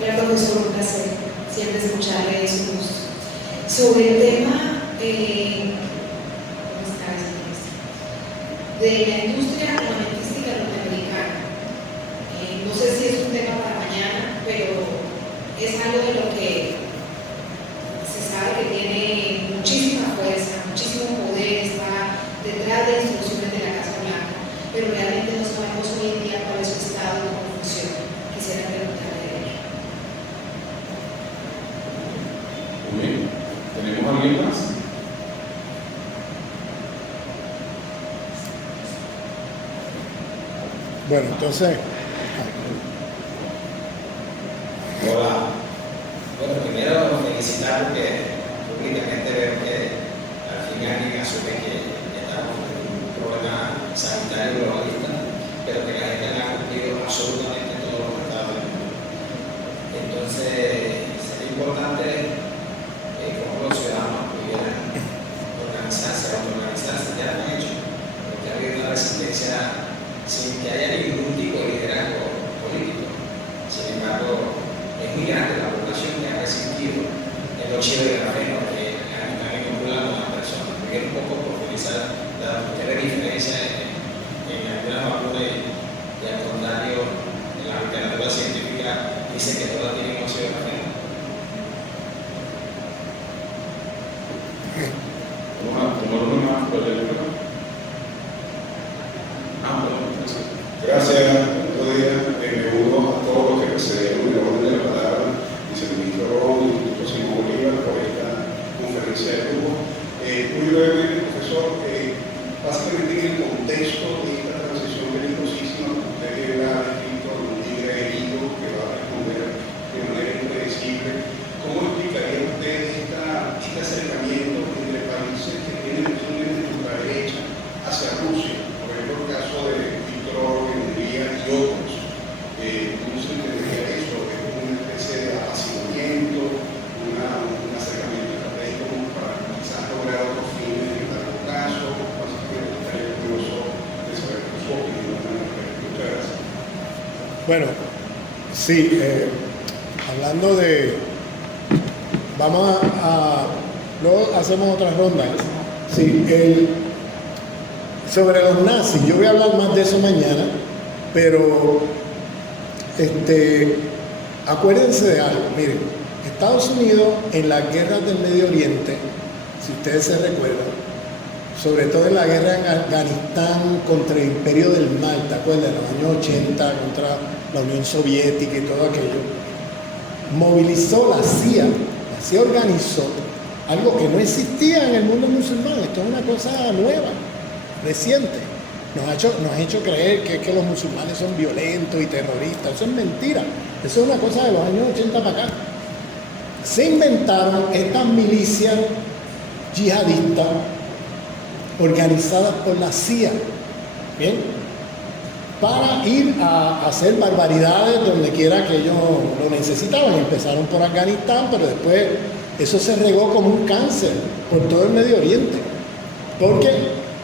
Hola, profesor, un placer siempre escucharle su gusto. Sobre el tema de la industria armamentística norteamericana, no sé si es un tema para mañana, pero es algo de lo que se sabe que tiene muchísima fuerza, muchísimo poder, está detrás de instrucciones de la Casa Blanca, pero realmente no sabemos hoy en día cuál es su estado y cómo funciona. Quisiera preguntarle de ello. Muy bien. ¿Tenemos alguien más? Bueno, entonces... Hola. Bueno, primero felicitar porque públicamente veo que al final alguien asume que estamos en un problema sanitario globalista, pero que la gente ha cumplido absolutamente todos los tratados del mundo. Entonces, sería importante cómo los ciudadanos pudieran organizarse, autoorganizarse, ya lo han hecho, porque ha habido una resistencia sin que haya ningún tipo de liderazgo político. Sin embargo, es muy grande la población que ha resistido en los chiles de la fe, que han inoculado a las personas. Quiero un poco profundizar quizás la mayor diferencia en algunas vacunas y al contrario, en la literatura científica dice que todas tienen óxido de carbono. Vamos a tomar una más por el libro. Gracias, buenos días. Me uno a todos los que precedieron el orden de la palabra, viceministro Ron y Instituto Simón Bolívar, por esta conferencia de grupo. Muy brevemente, profesor, básicamente en el contexto de esta transición peligrosísima que usted ha descrito en un libre herido que va a responder de manera impredecible, ¿cómo explicaría usted este acercamiento entre países que tienen una ultraderecha hacia Rusia? Por ejemplo, el caso de Víctor Orbán, Hungría y otros. ¿Cómo se entendería eso? ¿Es una especie de apasionamiento, un acercamiento estratégico para quizás lograr otros fines en el largo plazo? Básicamente estaría curioso de saber su opinión al respecto. Muchas gracias. Bueno, sí, hablando de... Vamos luego hacemos otras rondas. Sí, sobre los nazis, yo voy a hablar más de eso mañana, pero acuérdense de algo. Miren, Estados Unidos en las guerras del Medio Oriente, si ustedes se recuerdan, sobre todo en la guerra en Afganistán contra el Imperio del Mal, ¿te acuerdas? En los años 80 contra la Unión Soviética y todo aquello, movilizó la CIA organizó algo que no existía en el mundo musulmán. Esto es una cosa nueva, reciente. Nos ha hecho creer que los musulmanes son violentos y terroristas. Eso es mentira. Eso es una cosa de los años 80 para acá. Se inventaron estas milicias yihadistas organizadas por la CIA, ¿bien? Para ir a hacer barbaridades donde quiera que ellos lo necesitaban. Empezaron por Afganistán, pero después eso se regó como un cáncer por todo el Medio Oriente. Porque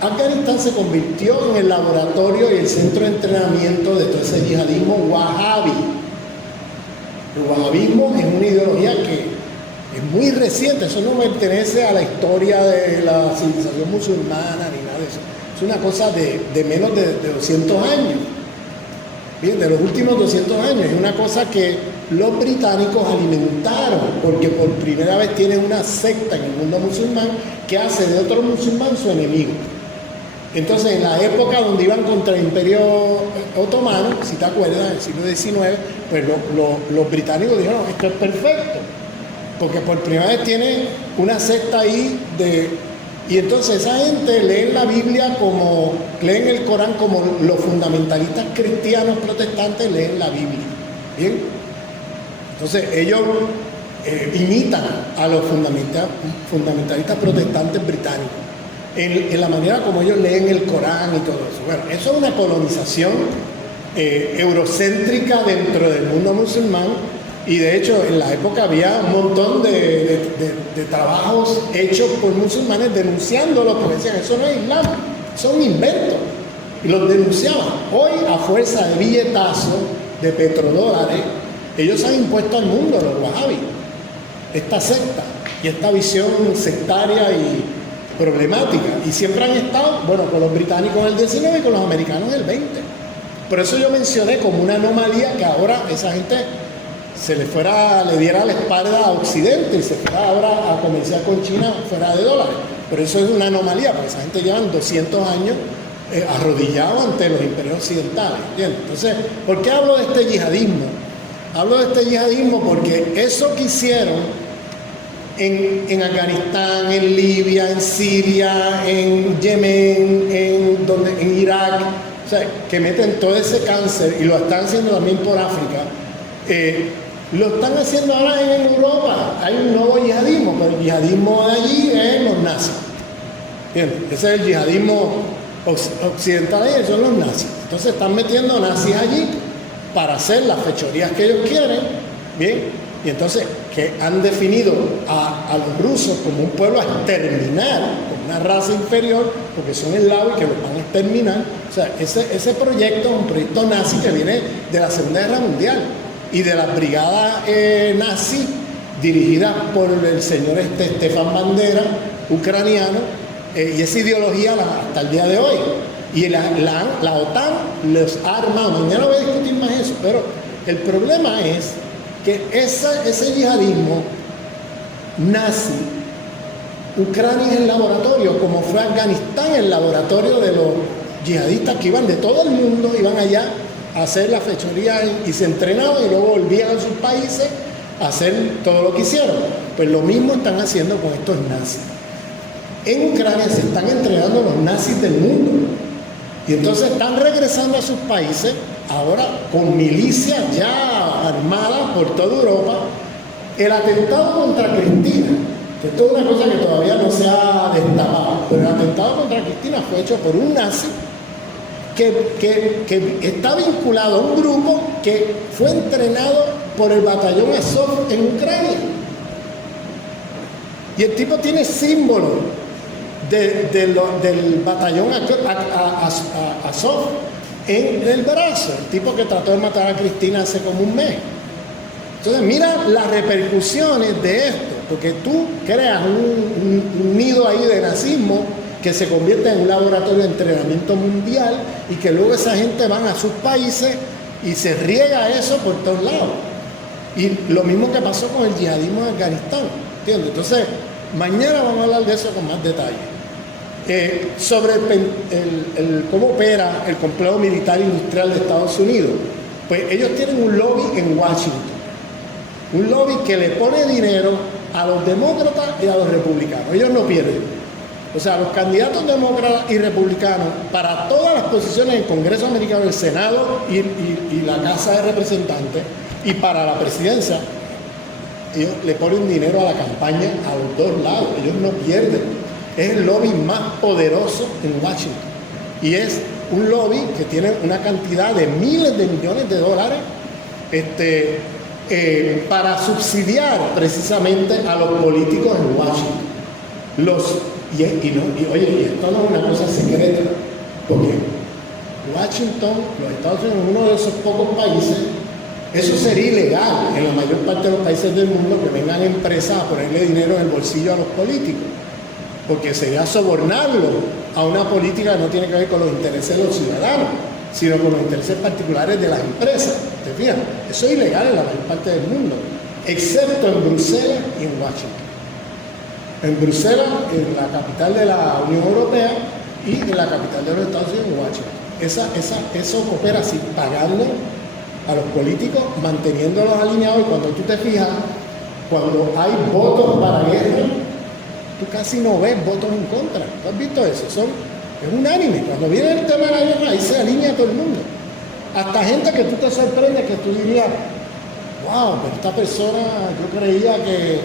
Afganistán se convirtió en el laboratorio y el centro de entrenamiento de todo ese yihadismo wahhabi. El wahhabismo es una ideología que es muy reciente, eso no pertenece a la historia de la civilización musulmana ni nada de eso. Es una cosa de menos de 200 años. Bien, de los últimos 200 años. Es una cosa que los británicos alimentaron, porque por primera vez tienen una secta en el mundo musulmán que hace de otro musulmán su enemigo. Entonces, en la época donde iban contra el Imperio Otomano, si te acuerdas, en el siglo XIX, pues los británicos dijeron, esto es perfecto, porque por primera vez tienen una secta ahí y entonces esa gente lee la Biblia como, leen el Corán como los fundamentalistas cristianos protestantes leen la Biblia. ¿Bien? Entonces ellos imitan a los fundamentalistas protestantes británicos en la manera como ellos leen el Corán y todo eso. Bueno, eso es una colonización eurocéntrica dentro del mundo musulmán. Y de hecho, en la época había un montón de trabajos hechos por musulmanes denunciándolos, porque decían, eso no es Islam, son inventos. Y los denunciaban. Hoy, a fuerza de billetazos, de petrodólares, ellos han impuesto al mundo, los wahhabis, esta secta y esta visión sectaria y problemática. Y siempre han estado, bueno, con los británicos en el 19 y con los americanos en el 20. Por eso yo mencioné como una anomalía que ahora esa gente le diera la espalda a Occidente y se fuera ahora a comerciar con China fuera de dólares. Pero eso es una anomalía, porque esa gente llevan 200 años arrodillados ante los imperios occidentales, ¿entiendes? Entonces, ¿por qué hablo de este yihadismo? Hablo de este yihadismo porque eso que hicieron en Afganistán, en Libia, en Siria, en Yemen, en Irak, o sea, que meten todo ese cáncer y lo están haciendo también por África, lo están haciendo ahora en Europa. Hay un nuevo yihadismo, pero el yihadismo de allí es los nazis. ¿Entiendes? Ese es el yihadismo occidental, son los nazis. Entonces están metiendo nazis allí para hacer las fechorías que ellos quieren. Bien, y entonces que han definido a los rusos como un pueblo a exterminar, como una raza inferior, porque son eslavos y que los van a exterminar. O sea, ese proyecto es un proyecto nazi que viene de la Segunda Guerra Mundial y de las brigadas nazi dirigidas por el señor Stefan Bandera, ucraniano, y esa ideología hasta el día de hoy. Y la OTAN los ha armado. Mañana voy a discutir más eso, pero el problema es que ese yihadismo nazi, Ucrania es el laboratorio, como fue Afganistán el laboratorio de los yihadistas que iban de todo el mundo, iban allá a hacer la fechoría y se entrenaban y luego volvían a sus países a hacer todo lo que hicieron. Pues lo mismo están haciendo con estos nazis. En Ucrania se están entrenando los nazis del mundo y entonces están regresando a sus países ahora con milicias ya armadas por toda Europa. El atentado contra Cristina, que esto es una cosa que todavía no se ha destapado, pero el atentado contra Cristina fue hecho por un nazi que está vinculado a un grupo que fue entrenado por el batallón Azov en Ucrania. Y el tipo tiene símbolos del batallón Azov en el brazo, el tipo que trató de matar a Cristina hace como un mes. Entonces mira las repercusiones de esto, porque tú creas un nido ahí de nazismo que se convierte en un laboratorio de entrenamiento mundial y que luego esa gente van a sus países y se riega eso por todos lados. Y lo mismo que pasó con el yihadismo en Afganistán, ¿entiendes? Entonces, mañana vamos a hablar de eso con más detalle. Sobre cómo opera el complejo militar industrial de Estados Unidos, pues ellos tienen un lobby en Washington, un lobby que le pone dinero a los demócratas y a los republicanos. Ellos no pierden. O sea, los candidatos demócratas y republicanos para todas las posiciones en el Congreso americano, el Senado y la Casa de Representantes, y para la presidencia, ellos le ponen dinero a la campaña a los dos lados. Ellos no pierden. Es el lobby más poderoso en Washington. Y es un lobby que tiene una cantidad de miles de millones de dólares para subsidiar precisamente a los políticos en Washington. Y esto no es una cosa secreta, porque Washington, los Estados Unidos, es uno de esos pocos países, eso sería ilegal en la mayor parte de los países del mundo, que vengan empresas a ponerle dinero en el bolsillo a los políticos, porque sería sobornarlo a una política que no tiene que ver con los intereses de los ciudadanos, sino con los intereses particulares de las empresas. ¿Te fijas? Eso es ilegal en la mayor parte del mundo, excepto en Bruselas y en Washington. En Bruselas, en la capital de la Unión Europea, y en la capital de los Estados Unidos, en Washington. Eso opera así, pagando a los políticos, manteniéndolos alineados, y cuando tú te fijas, cuando hay votos para guerra, tú casi no ves votos en contra. ¿Tú has visto eso? Es unánime. Cuando viene el tema de la guerra, ahí se alinea todo el mundo. Hasta gente que tú te sorprendes, que tú dirías, wow, pero esta persona, yo creía que...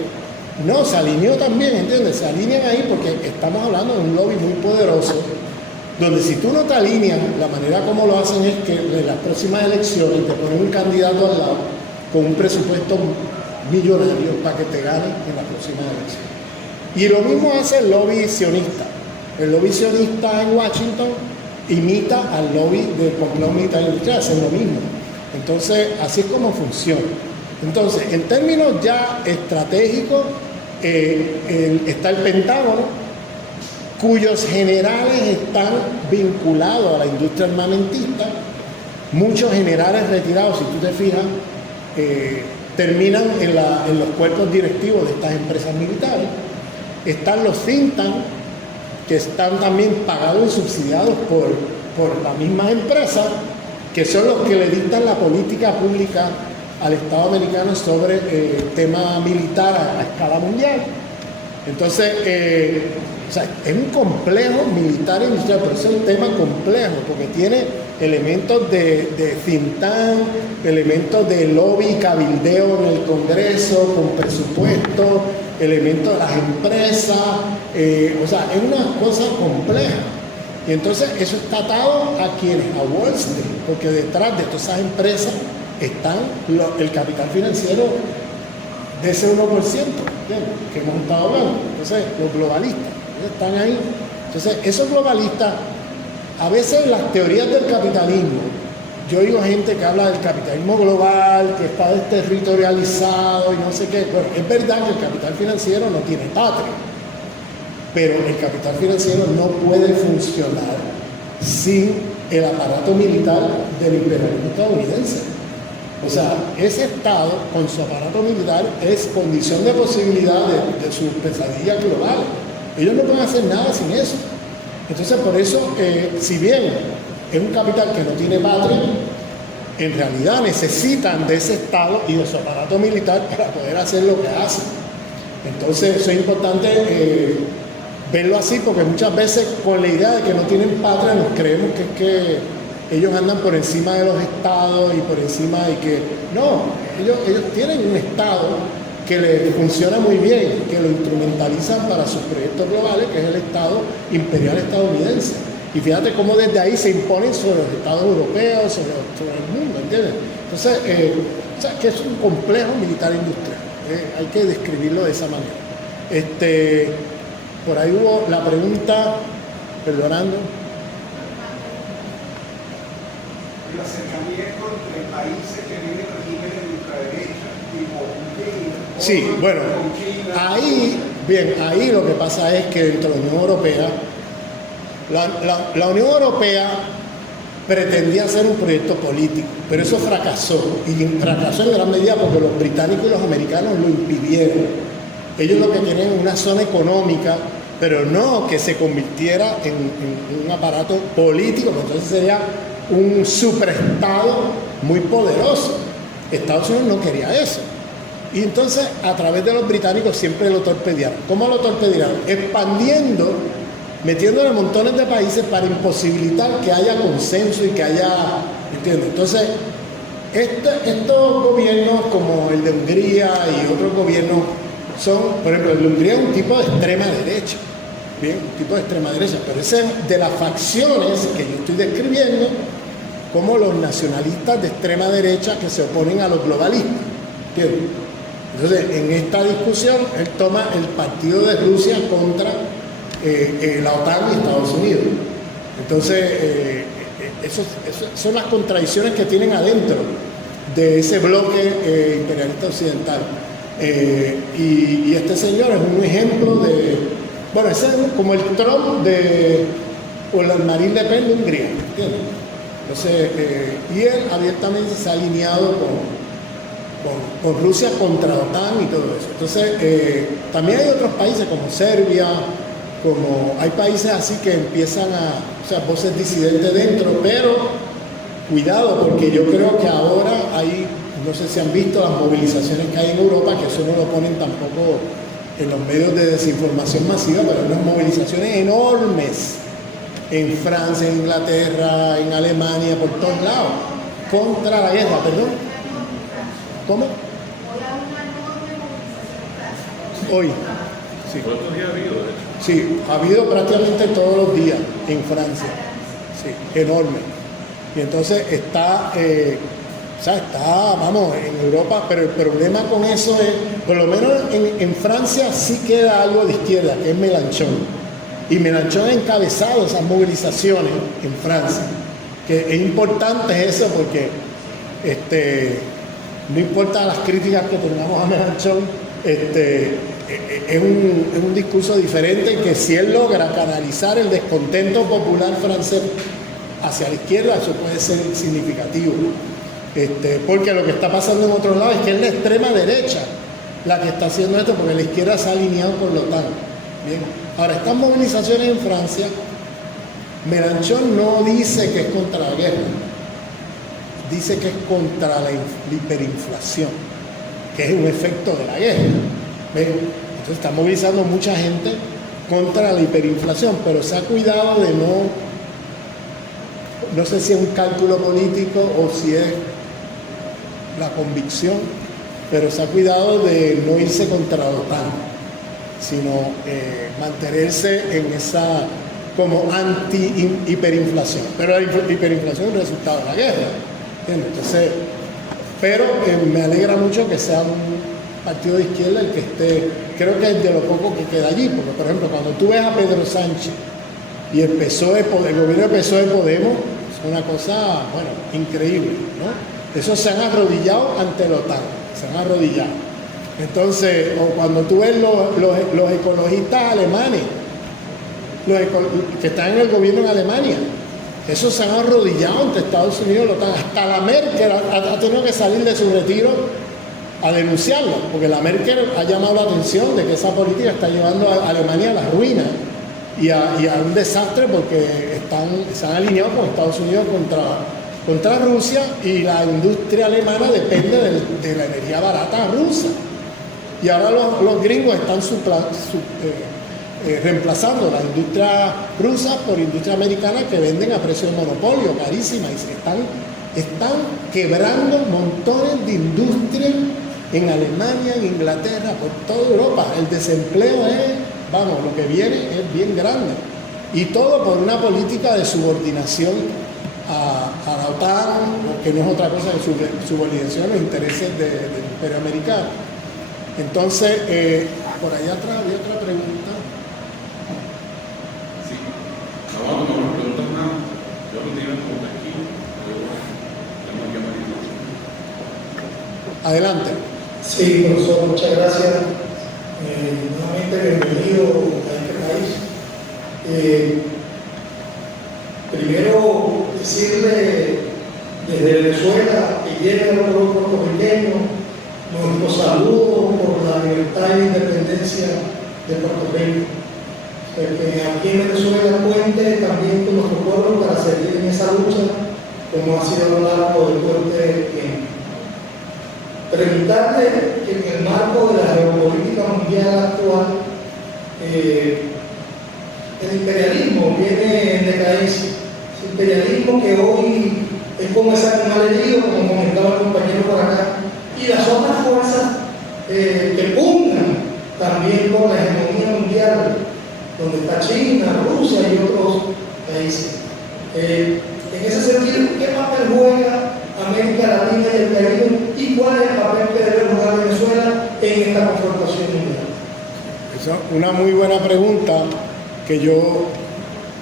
No, se alineó también, ¿entiendes? Se alinean ahí porque estamos hablando de un lobby muy poderoso, donde si tú no te alineas, la manera como lo hacen es que en las próximas elecciones te ponen un candidato al lado con un presupuesto millonario para que te ganen en las próximas elecciones. Y lo mismo hace el lobby sionista. El lobby sionista en Washington imita al lobby del complejo militar industrial, hacen lo mismo. Entonces, así es como funciona. Entonces, en términos ya estratégicos, está el Pentágono, cuyos generales están vinculados a la industria armamentista. Muchos generales retirados, si tú te fijas, terminan en los cuerpos directivos de estas empresas militares. Están los think tanks, que están también pagados y subsidiados por las mismas empresas, que son los que le dictan la política pública al Estado americano sobre tema militar a escala mundial. Entonces, es un complejo militar e industrial, pero es un tema complejo, porque tiene elementos de think tank, elementos de lobby y cabildeo en el Congreso, con presupuesto, elementos de las empresas, es una cosa compleja. Y entonces eso está atado a quienes, a Wall Street, porque detrás de todas esas empresas están el capital financiero de ese 1%, que hemos estado hablando. Entonces, los globalistas están ahí. Entonces, esos globalistas, a veces las teorías del capitalismo, yo oigo gente que habla del capitalismo global, que está desterritorializado y no sé qué. Bueno, es verdad que el capital financiero no tiene patria. pero el capital financiero no puede funcionar sin el aparato militar del imperialismo estadounidense. O sea, ese Estado con su aparato militar es condición de posibilidad de sus pesadillas globales. Ellos no pueden hacer nada sin eso. Entonces, por eso, si bien es un capital que no tiene patria, en realidad necesitan de ese Estado y de su aparato militar para poder hacer lo que hacen. Entonces, eso es importante verlo así, porque muchas veces con la idea de que no tienen patria nos creemos que es que ellos andan por encima de los estados y por encima y que no, ellos tienen un estado que les funciona muy bien, que lo instrumentalizan para sus proyectos globales, que es el Estado imperial estadounidense. Y fíjate cómo desde ahí se imponen sobre los estados europeos, sobre el mundo, ¿entiendes? Entonces, o sea, que es un complejo militar industrial, hay que describirlo de esa manera. Por ahí hubo la pregunta, perdonando. El acercamiento entre países que viven regímenes de ultraderecha, tipo Hungría, Sí, bueno, ahí lo que pasa es que dentro de la Unión Europea, la Unión Europea pretendía hacer un proyecto político, pero eso fracasó, y fracasó en gran medida porque los británicos y los americanos lo impidieron. Ellos lo que querían es una zona económica, pero no que se convirtiera en un aparato político, porque entonces sería un superestado muy poderoso. Estados Unidos no quería eso. Y entonces, a través de los británicos siempre lo torpedearon. ¿Cómo lo torpedearon? Expandiendo, metiéndole montones de países para imposibilitar que haya consenso y que haya... ¿Entiendes? Entonces, estos gobiernos como el de Hungría y otros gobiernos son, por ejemplo, el de Hungría es un tipo de extrema derecha. Bien, un tipo de extrema derecha, pero ese es de las facciones que yo estoy describiendo como los nacionalistas de extrema derecha que se oponen a los globalistas. ¿Entiendes? Entonces, en esta discusión, él toma el partido de Rusia contra la OTAN y Estados Unidos. Entonces, esas son las contradicciones que tienen adentro de ese bloque imperialista occidental. Y este señor es un ejemplo de... Bueno, ese es como el Trump o el Marine Le Pen de Hungría, ¿entiendes? Entonces, y él abiertamente se ha alineado con Rusia contra la OTAN y todo eso. Entonces, también hay otros países como Serbia, hay países así que empiezan o sea, voces disidentes dentro, pero cuidado, porque yo creo que ahora no sé si han visto las movilizaciones que hay en Europa, que eso no lo ponen tampoco en los medios de desinformación masiva, pero hay unas movilizaciones enormes en Francia, en Inglaterra, en Alemania, por todos lados, contra la guerra, perdón. ¿Cómo? Hoy. Sí. ¿Cuántos días ha habido, de hecho? Sí, ha habido prácticamente todos los días en Francia. Sí, enorme. Y entonces vamos, en Europa, pero el problema con eso es, por lo menos en Francia sí queda algo de izquierda, que es Mélenchon. Y Mélenchon ha encabezado esas movilizaciones en Francia. Que es importante eso porque no importa las críticas que tengamos a Mélenchon, es un discurso diferente que si él logra canalizar el descontento popular francés hacia la izquierda, eso puede ser significativo. Porque lo que está pasando en otros lados es que es la extrema derecha la que está haciendo esto, porque la izquierda se ha alineado con la OTAN. Bien. Ahora, estas movilizaciones en Francia, Mélenchon no dice que es contra la guerra, dice que es contra la hiperinflación, que es un efecto de la guerra. ¿Ven? Entonces está movilizando mucha gente contra la hiperinflación, pero se ha cuidado de no sé si es un cálculo político o si es la convicción, pero se ha cuidado de no irse contra la OTAN, sino mantenerse en esa como anti-hiperinflación. Pero la hiperinflación es el resultado de la guerra, ¿entiendes? Entonces, pero me alegra mucho que sea un partido de izquierda el que esté, creo que es de lo poco que queda allí, porque por ejemplo, cuando tú ves a Pedro Sánchez y el gobierno de PSOE Podemos, es una cosa, bueno, increíble, ¿no? Esos se han arrodillado ante la OTAN, se han arrodillado. Entonces, o cuando tú ves los ecologistas alemanes, que están en el gobierno en Alemania. Esos se han arrodillado ante Estados Unidos, hasta la Merkel ha tenido que salir de su retiro a denunciarlo, porque la Merkel ha llamado la atención de que esa política está llevando a Alemania a la ruina y a un desastre, porque se han alineado con Estados Unidos contra Rusia, y la industria alemana depende de la energía barata rusa. Y ahora los gringos están reemplazando la industria rusa por industria americana que venden a precio de monopolio, carísima, y están quebrando montones de industrias en Alemania, en Inglaterra, por toda Europa. El desempleo lo que viene es bien grande. Y todo por una política de subordinación a la OTAN, que no es otra cosa que subordinación a los intereses del imperio americano. Entonces, por allá atrás había otra pregunta. Sí, vamos a tomar unas preguntas más. Yo continúo con aquí. Adelante. Sí, profesor, muchas gracias. Nuevamente bienvenido a este país. Primero, decirle desde Venezuela que llegue a los puertorriqueños nuestros saludos por la libertad e independencia de Puerto Rico. Que aquí en Venezuela cuente también con nuestro pueblo para seguir en esa lucha, como ha sido a lo largo de todo este tiempo. Preguntarle que en el marco de la geopolítica mundial actual, el imperialismo viene en decadencia. El imperialismo que hoy es como esa que mal herido, como comentaba el compañero por acá, y las otras fuerzas que pugnan también por la hegemonía mundial, donde está China, Rusia y otros países. En ese sentido, ¿qué papel juega América Latina y el Caribe, y cuál es el papel que debe jugar Venezuela en esta confrontación mundial? Esa es una muy buena pregunta, que yo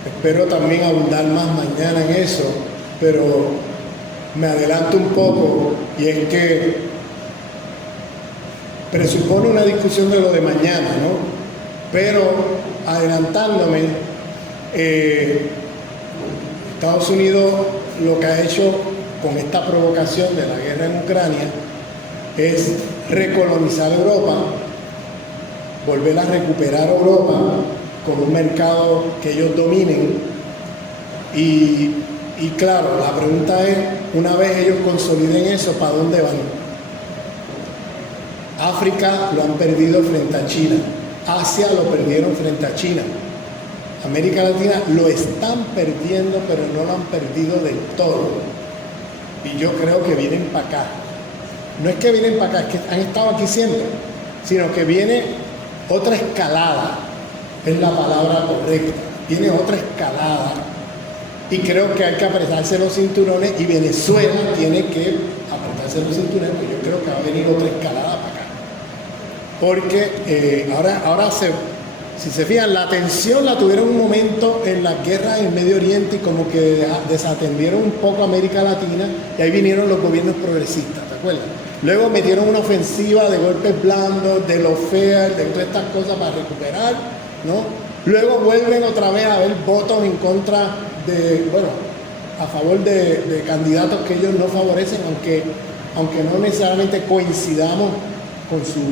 espero también abundar más mañana en eso, pero me adelanto un poco, y es que presupone una discusión de lo de mañana, ¿no? Pero adelantándome, Estados Unidos lo que ha hecho con esta provocación de la guerra en Ucrania es recolonizar Europa, volver a recuperar Europa con un mercado que ellos dominen. Y claro, la pregunta es, una vez ellos consoliden eso, ¿para dónde van? África lo han perdido frente a China, Asia lo perdieron frente a China, América Latina lo están perdiendo, pero no lo han perdido del todo. Y yo creo que vienen para acá. No es que vienen para acá, es que han estado aquí siempre, sino que viene otra escalada, es la palabra correcta. Viene otra escalada, y creo que hay que apretarse los cinturones, y Venezuela tiene que apretarse los cinturones, porque yo creo que va a venir otra escalada para acá. Porque ahora si se fijan, la atención la tuvieron un momento en las guerras en Medio Oriente, y como que desatendieron un poco a América Latina, y ahí vinieron los gobiernos progresistas, ¿te acuerdas? Luego metieron una ofensiva de golpes blandos, de los FEAR, de todas estas cosas para recuperar, ¿no? Luego vuelven otra vez a haber votos en contra a favor de candidatos que ellos no favorecen, aunque no necesariamente coincidamos con sus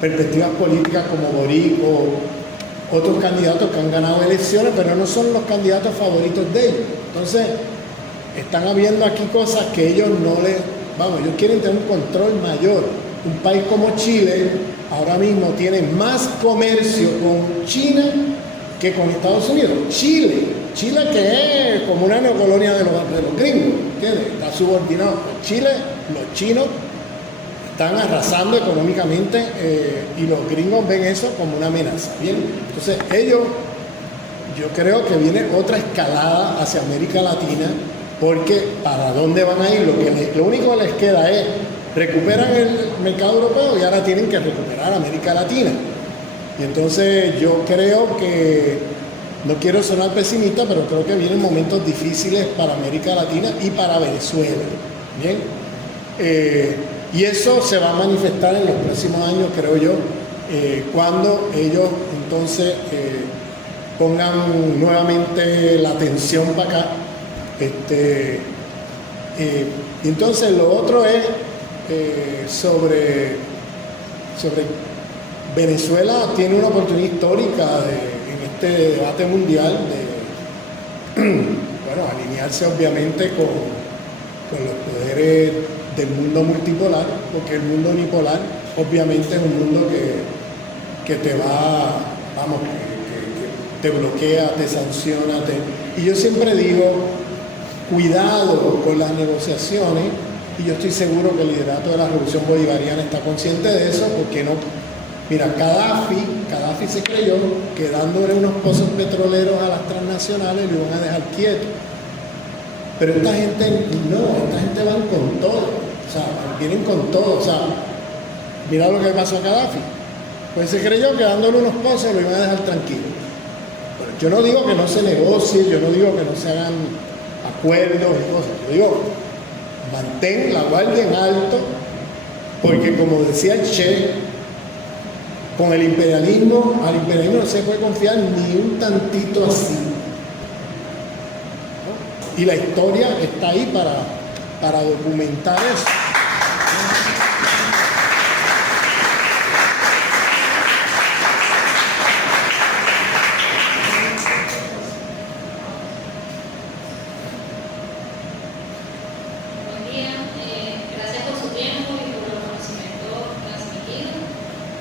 perspectivas políticas, como Boric o otros candidatos que han ganado elecciones, pero no son los candidatos favoritos de ellos. Entonces, están habiendo aquí cosas que ellos ellos quieren tener un control mayor. Un país como Chile ahora mismo tiene más comercio con China que con Estados Unidos. Chile que es como una neocolonia de los gringos, ¿entiendes? Está subordinado. Chile, los chinos están arrasando económicamente, y los gringos ven eso como una amenaza. Bien, entonces yo creo que viene otra escalada hacia América Latina, porque ¿para dónde van a ir? Lo único que les queda es recuperan el mercado europeo, y ahora tienen que recuperar América Latina. Y entonces yo creo que, no quiero sonar pesimista, pero creo que vienen momentos difíciles para América Latina y para Venezuela. Bien, y eso se va a manifestar en los próximos años, creo yo, cuando ellos entonces pongan nuevamente la atención para acá. Y entonces lo otro es sobre Venezuela tiene una oportunidad histórica en este debate mundial de bueno, alinearse obviamente con los poderes del mundo multipolar, porque el mundo unipolar obviamente es un mundo que te va, vamos, que te bloquea, te sanciona, y yo siempre digo, cuidado con las negociaciones, y yo estoy seguro que el liderato de la Revolución Bolivariana está consciente de eso, porque no, mira, Gaddafi se creyó que dándole unos pozos petroleros a las transnacionales lo iban a dejar quieto. Pero esta gente no, esta gente van con todo, o sea, vienen con todo, o sea, mira lo que pasó a Gaddafi. Pues se creyó que dándole unos pozos lo iban a dejar tranquilo. Bueno, yo no digo que no se negocie, yo no digo que no se hagan acuerdos y cosas, yo digo, mantén la guardia en alto, porque como decía el Che, con al imperialismo no se puede confiar ni un tantito así. Y la historia está ahí para documentar eso. Buen día, gracias por su tiempo y por el conocimiento transmitido.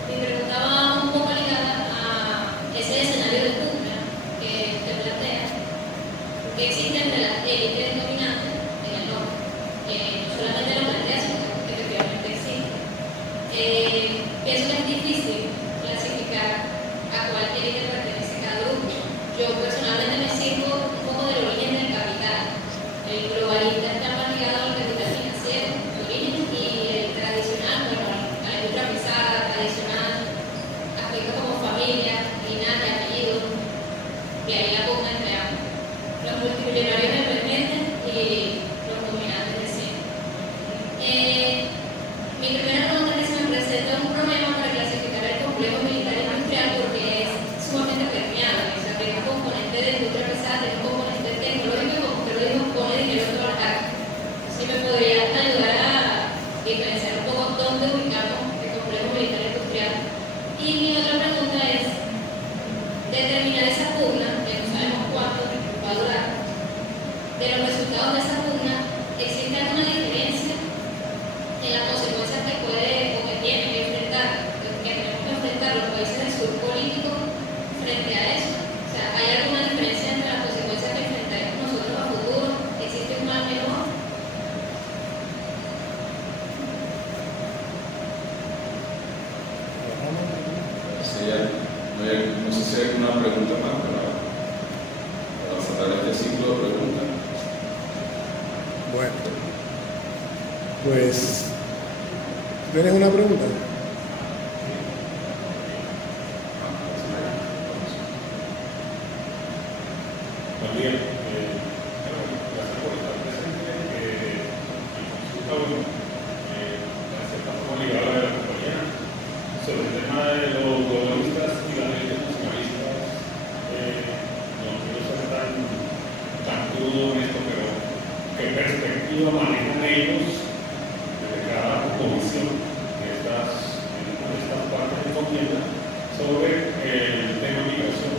Mi pregunta va un poco ligada a ese escenario de pugna que usted plantea, que existe entre las élites dominantes en el norte, que no solamente lo plantea, sino que efectivamente existe. Pienso que es difícil clasificar a cuál élite pertenece cada grupo. Yo personalmente me sirvo un poco del origen del capital. El globalista está más ligado al capital financiero, de origen, y el tradicional, bueno, a la industria pesada, tradicional, aspectos como familia, linaje, apellido, y ahí la pugna entre ambos. Los multimillonarios emergentes y los dominantes de siempre. Mi primera pregunta es que se me presenta un problema para clasificar el complejo militar industrial porque es sumamente permeable, o sea, tiene un componente de industria pesada, tiene un componente tecnológico, como usted lo dijo, pone dinero en todas las áreas. Si me podría ayudar a diferenciar un poco dónde ubicamos el complejo militar industrial. Y mi otra pregunta es determinar esa pugna, que no sabemos cuánto va a durar, de los resultados de esa pugna, ¿existe alguna diferencia en las consecuencias que puede o que tiene que enfrentar, que tenemos que enfrentar los países del sur político frente a eso? O sea, ¿hay alguna diferencia entre las consecuencias que enfrentaremos nosotros a futuro? ¿Existe un mal menor? No sé si hay alguna pregunta más para cerrar este ciclo de preguntas. Bueno, pues, ¿tienes una pregunta? Buen día. Gracias por estar presente. Mi consulta, bueno, en cierta forma ligada a la compañía, sobre el tema de los globalistas y las élites nacionalistas. No quiero ser tan crudo en esto, pero ¿qué perspectiva manejan ellos de cada comisión de estas partes de contienda sobre el tema de migración?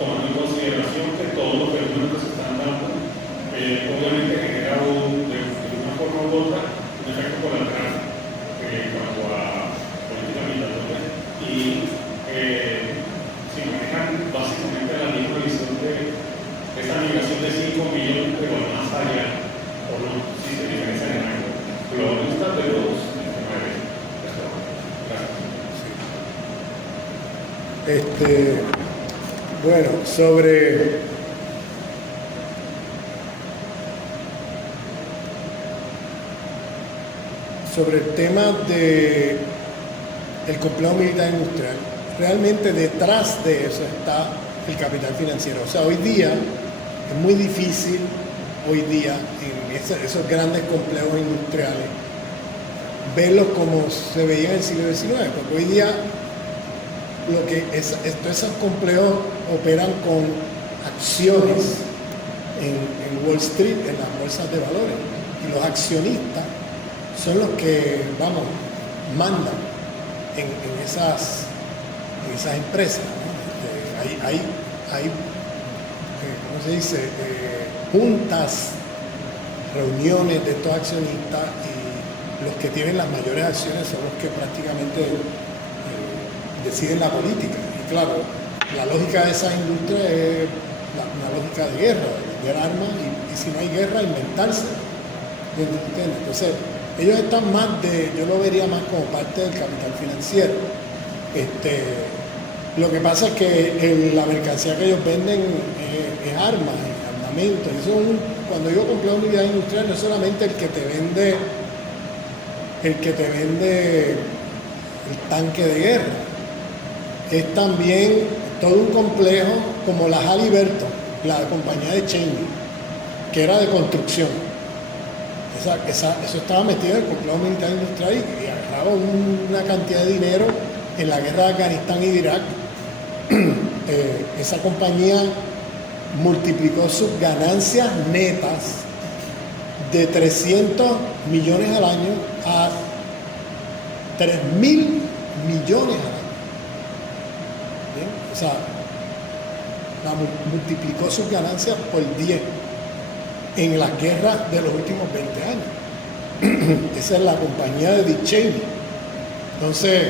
Tomando en consideración que todos los fenómenos que se están dando obviamente genera de una forma u otra un efecto colateral en cuanto a política migratoria y se manejan básicamente la misma visión de esta migración de 5 millones pero más allá, o no, si se diferencian en algo. Globalistas de los 9. Gracias. Bueno, sobre el tema de el complejo militar industrial, realmente detrás de eso está el capital financiero. O sea, hoy día es muy difícil, en esos grandes complejos industriales, verlos como se veía en el siglo XIX, porque hoy día todos esos complejos operan con acciones en Wall Street, en las bolsas de valores. Y los accionistas son los que, mandan en esas empresas, ¿no? Hay ¿cómo se dice? Juntas, reuniones de estos accionistas, y los que tienen las mayores acciones son los que prácticamente deciden la política. Y claro, la lógica de esa industria es una lógica de guerra, de vender armas, y si no hay guerra, inventarse. ¿Entiendes? Entonces, ellos están yo lo vería más como parte del capital financiero. Lo que pasa es que la mercancía que ellos venden es armas, es armamento. Cuando digo complejo de unidad industrial, no es solamente el que te vende el tanque de guerra, es también todo un complejo como la Halliburton, la compañía de Cheney, que era de construcción. Eso estaba metido en el complejo militar industrial y agarraba una cantidad de dinero en la guerra de Afganistán y de Irak. Esa compañía multiplicó sus ganancias netas de 300 millones al año a 3.000 millones al año. ¿Bien? O sea, multiplicó sus ganancias por 10 en las guerras de los últimos 20 años. Esa es la compañía de Dick Cheney. Entonces,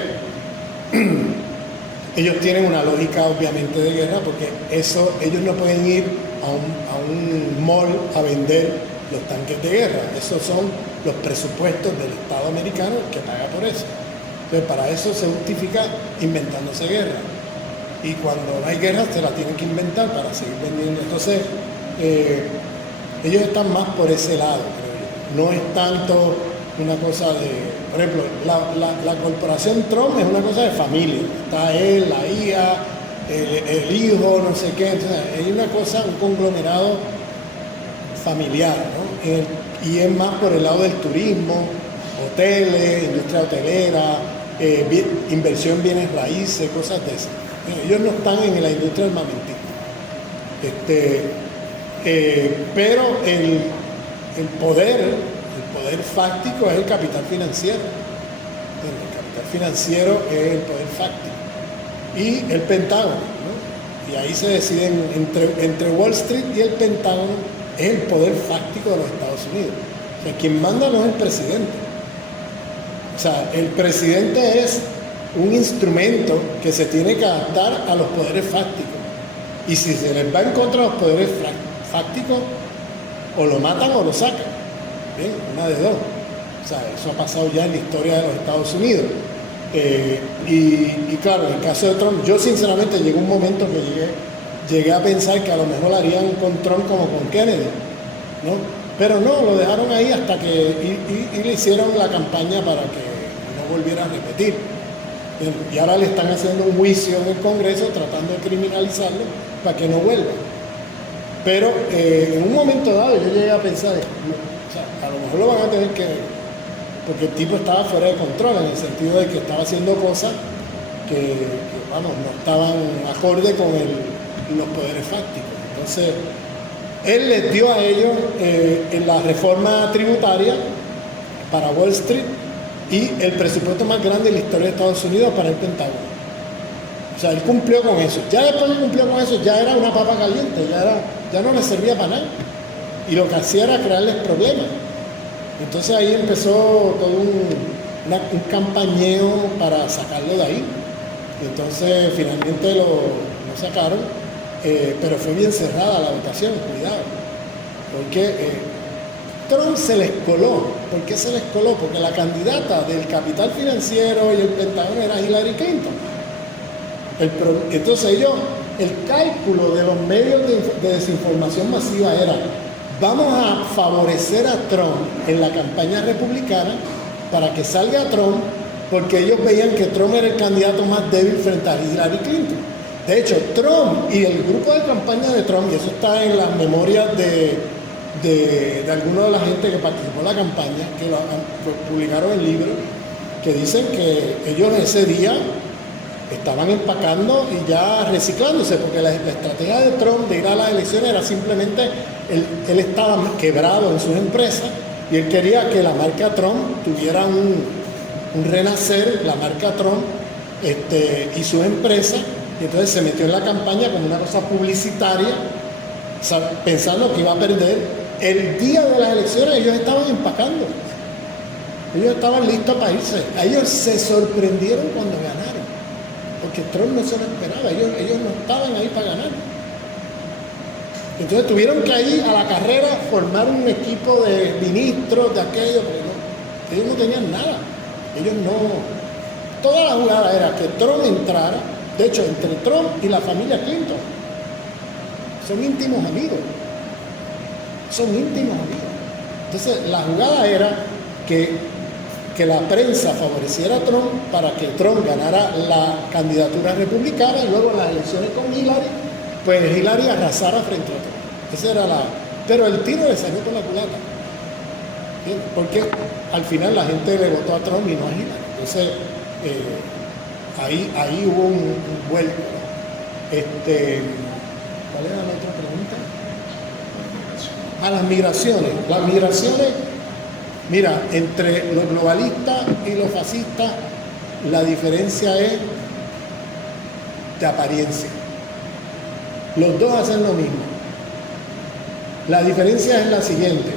ellos tienen una lógica obviamente de guerra, porque ellos no pueden ir a un mall a vender los tanques de guerra. Esos son los presupuestos del Estado americano que paga por eso. Entonces, para eso se justifica inventándose guerra. Y cuando no hay guerra, se la tienen que inventar para seguir vendiendo. Entonces, ellos están más por ese lado, creo yo. No es tanto una cosa de, por ejemplo, la corporación Trump es una cosa de familia. Está él, la hija, el hijo, no sé qué. Entonces, es una cosa, un conglomerado familiar, ¿no? Y es más por el lado del turismo, hoteles, industria hotelera, inversión en bienes raíces, cosas de esas. Ellos no están en la industria armamentista. Pero el poder fáctico es el capital financiero. El capital financiero es el poder fáctico. Y el Pentágono, ¿no? Y ahí se deciden entre Wall Street y el Pentágono, es el poder fáctico de los Estados Unidos. O sea, quien manda no es el presidente. O sea, el presidente es un instrumento que se tiene que adaptar a los poderes fácticos. Y si se les va en contra de los poderes fácticos, o lo matan o lo sacan. Bien, una de dos. O sea, eso ha pasado ya en la historia de los Estados Unidos. Y claro, en el caso de Trump, yo sinceramente llegó un momento que llegué a pensar que a lo mejor harían con Trump como con Kennedy, ¿no? Pero no, lo dejaron ahí hasta que y le hicieron la campaña para que no volviera a repetir. Y ahora le están haciendo un juicio en el Congreso tratando de criminalizarlo para que no vuelva. Pero en un momento dado yo llegué a pensar, o sea, a lo mejor lo van a tener que, porque el tipo estaba fuera de control, en el sentido de que estaba haciendo cosas que no estaban acorde con los poderes fácticos. Entonces, él les dio a ellos en la reforma tributaria para Wall Street y el presupuesto más grande en la historia de Estados Unidos para el Pentágono. O sea, él cumplió con eso. Ya después que cumplió con eso, ya era una papa caliente, ya no le servía para nada. Y lo que hacía era crearles problemas. Entonces ahí empezó todo un campañeo para sacarlo de ahí. Entonces finalmente lo sacaron, pero fue bien cerrada la votación, cuidado. Porque Trump se les coló. ¿Por qué se les coló? Porque la candidata del capital financiero y el Pentágono era Hillary Clinton. Entonces el cálculo de los medios de desinformación masiva era: vamos a favorecer a Trump en la campaña republicana para que salga Trump, porque ellos veían que Trump era el candidato más débil frente a Hillary Clinton. De hecho, Trump y el grupo de campaña de Trump, y eso está en las memorias de algunos de la gente que participó en la campaña, que publicaron el libro, que dicen que ellos ese día estaban empacando y ya reciclándose, porque la estrategia de Trump de ir a las elecciones era simplemente, él estaba quebrado en sus empresas y él quería que la marca Trump tuviera un renacer, la marca Trump y sus empresas, y entonces se metió en la campaña como una cosa publicitaria, pensando que iba a perder. El día de las elecciones ellos estaban empacando, ellos estaban listos para irse. Ellos se sorprendieron cuando ganaron, porque Trump no se lo esperaba, ellos no estaban ahí para ganar. Entonces tuvieron que ir a la carrera formar un equipo de ministros, de aquello, pero ellos no tenían nada. Ellos no. Toda la jugada era que Trump entrara. De hecho, entre Trump y la familia Clinton son íntimos amigos. Son íntimos amigos. Entonces, la jugada era que la prensa favoreciera a Trump para que Trump ganara la candidatura republicana y luego las elecciones con Hillary, pues Hillary arrasara frente a Trump. Esa era la. Pero el tiro le salió por la culata. ¿Sí? Porque al final la gente le votó a Trump y no a Hillary. Entonces, ahí hubo un vuelco. ¿Cuál era la otra pregunta? A las migraciones. Las migraciones, mira, entre los globalistas y los fascistas, la diferencia es de apariencia. Los dos hacen lo mismo. La diferencia es la siguiente.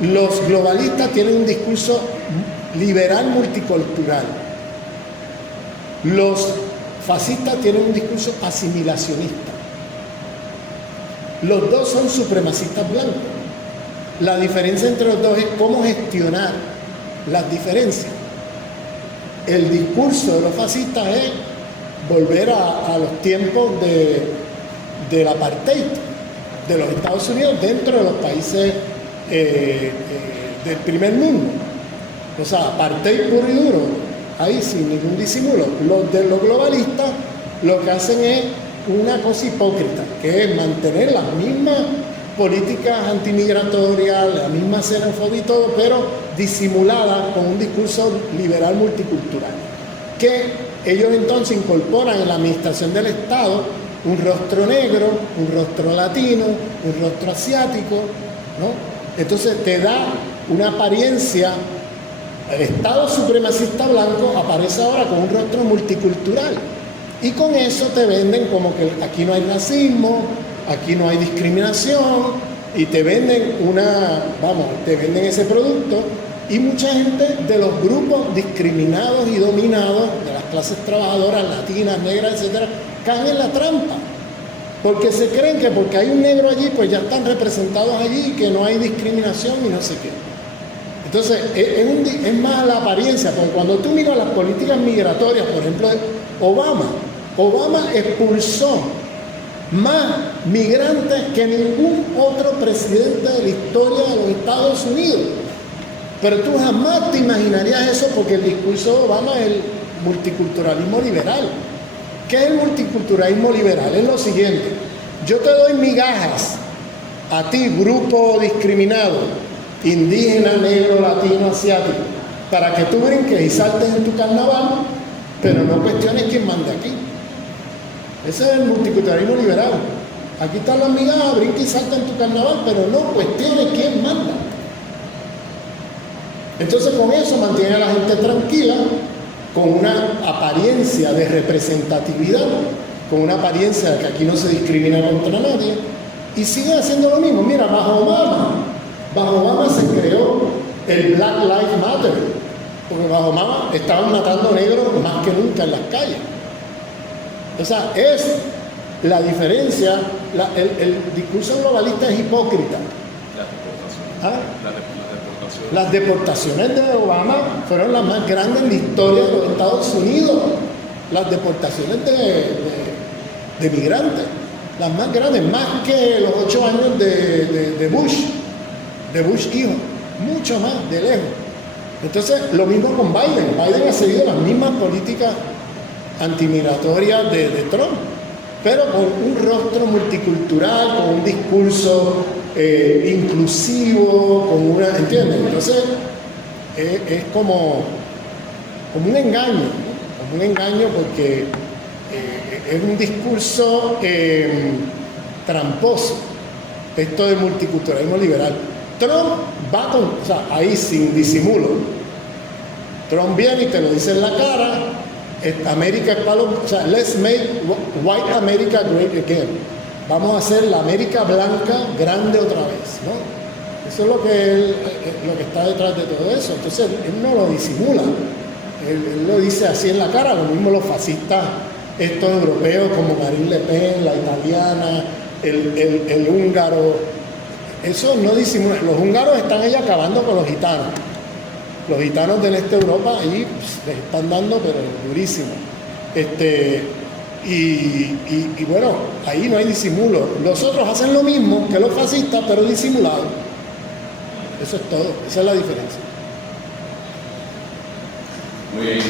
Los globalistas tienen un discurso liberal multicultural. Los fascistas tienen un discurso asimilacionista. Los dos son supremacistas blancos. La diferencia entre los dos es cómo gestionar las diferencias. El discurso de los fascistas es volver a los tiempos del apartheid de los Estados Unidos dentro de los países del primer mundo. O sea, apartheid puro y duro, ahí sin ningún disimulo. Los de los globalistas lo que hacen es una cosa hipócrita, que es mantener las mismas políticas antimigratorias, la misma xenofobia y todo, pero disimulada con un discurso liberal multicultural. Que ellos entonces incorporan en la administración del Estado un rostro negro, un rostro latino, un rostro asiático, ¿no? Entonces te da una apariencia. El Estado supremacista blanco aparece ahora con un rostro multicultural. Y con eso te venden como que aquí no hay racismo, aquí no hay discriminación, y te venden te venden ese producto, y mucha gente de los grupos discriminados y dominados, de las clases trabajadoras, latinas, negras, etcétera, caen en la trampa. Porque se creen que porque hay un negro allí, pues ya están representados allí, que no hay discriminación y no sé qué. Entonces, es más la apariencia, porque cuando tú miras las políticas migratorias, por ejemplo, Obama expulsó más migrantes que ningún otro presidente de la historia de los Estados Unidos. Pero tú jamás te imaginarías eso, porque el discurso de Obama es el multiculturalismo liberal. ¿Qué es el multiculturalismo liberal? Es lo siguiente: yo te doy migajas a ti, grupo discriminado, indígena, negro, latino, asiático, para que tú brinques y saltes en tu carnaval, pero no cuestiones quién manda aquí. Ese es el multiculturalismo liberal. Aquí están las migajas, brinca y salta en tu carnaval, pero no cuestiones quién manda. Entonces con eso mantiene a la gente tranquila, con una apariencia de representatividad, con una apariencia de que aquí no se discrimina contra nadie, y siguen haciendo lo mismo. Mira, bajo Obama se creó el Black Lives Matter, porque bajo Obama estaban matando negros más que nunca en las calles. O sea, es la diferencia, el discurso globalista es hipócrita. Las deportaciones de Obama fueron las más grandes en la historia de los Estados Unidos. Las deportaciones de migrantes, las más grandes, más que los 8 años de Bush hijo, mucho más de lejos. Entonces, lo mismo con Biden. Biden ha seguido las mismas políticas antimigratorias de Trump, pero con un rostro multicultural, con un discurso inclusivo, con una, ¿entiendes? Entonces, es como un engaño, ¿no? como un engaño porque es un discurso tramposo, esto del multiculturalismo liberal. Trump va con, o sea, ahí sin disimulo. Trump viene y te lo dice en la cara, América es para los, o sea, let's make white America great again. Vamos a hacer la América blanca grande otra vez, ¿no? Eso es lo que está detrás de todo eso. Entonces, él no lo disimula. Él lo dice así en la cara, lo mismo los fascistas, estos europeos como Marine Le Pen, la italiana, el húngaro. Eso no disimula. Los húngaros están ahí acabando con los gitanos. Los gitanos del este de Europa ahí les están dando, pero durísimo. Y bueno, ahí no hay disimulo. Los otros hacen lo mismo que los fascistas, pero disimulado. Eso es todo, esa es la diferencia. Muy bien.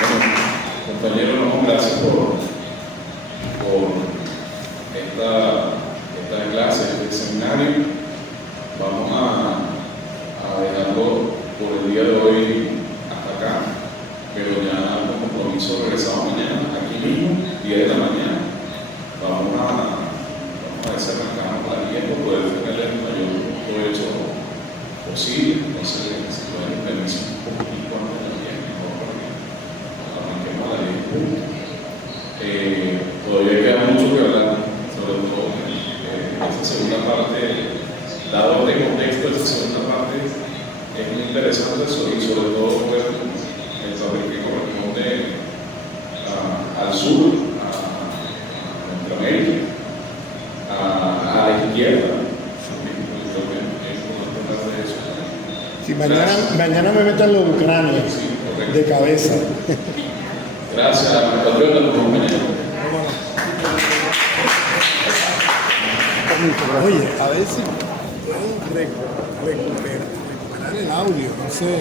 Bueno, compañeros, no, gracias por esta clase, este seminario. Vamos a dejarlo por el día de hoy hasta acá, pero ya con compromiso regresamos mañana, aquí mismo, 10 de la mañana. Vamos a desarrancar para el tiempo, poder tener el mayor provecho posible. Entonces, si pueden permiso un poquito antes de la 10, mejor para que arranquemos a la 10 puntos. Todavía queda mucho que hablar, sobre todo en esta segunda parte. Dado este contexto, esta segunda parte es muy interesante, y sobre todo pues, el saber que corresponde al sur, a Centroamérica, a la izquierda. Si mañana me meto en la Ucrania, sí, de cabeza. Gracias, compatriota, por acompañarnos. Oye, a ver si pueden recuperar el audio, no sé.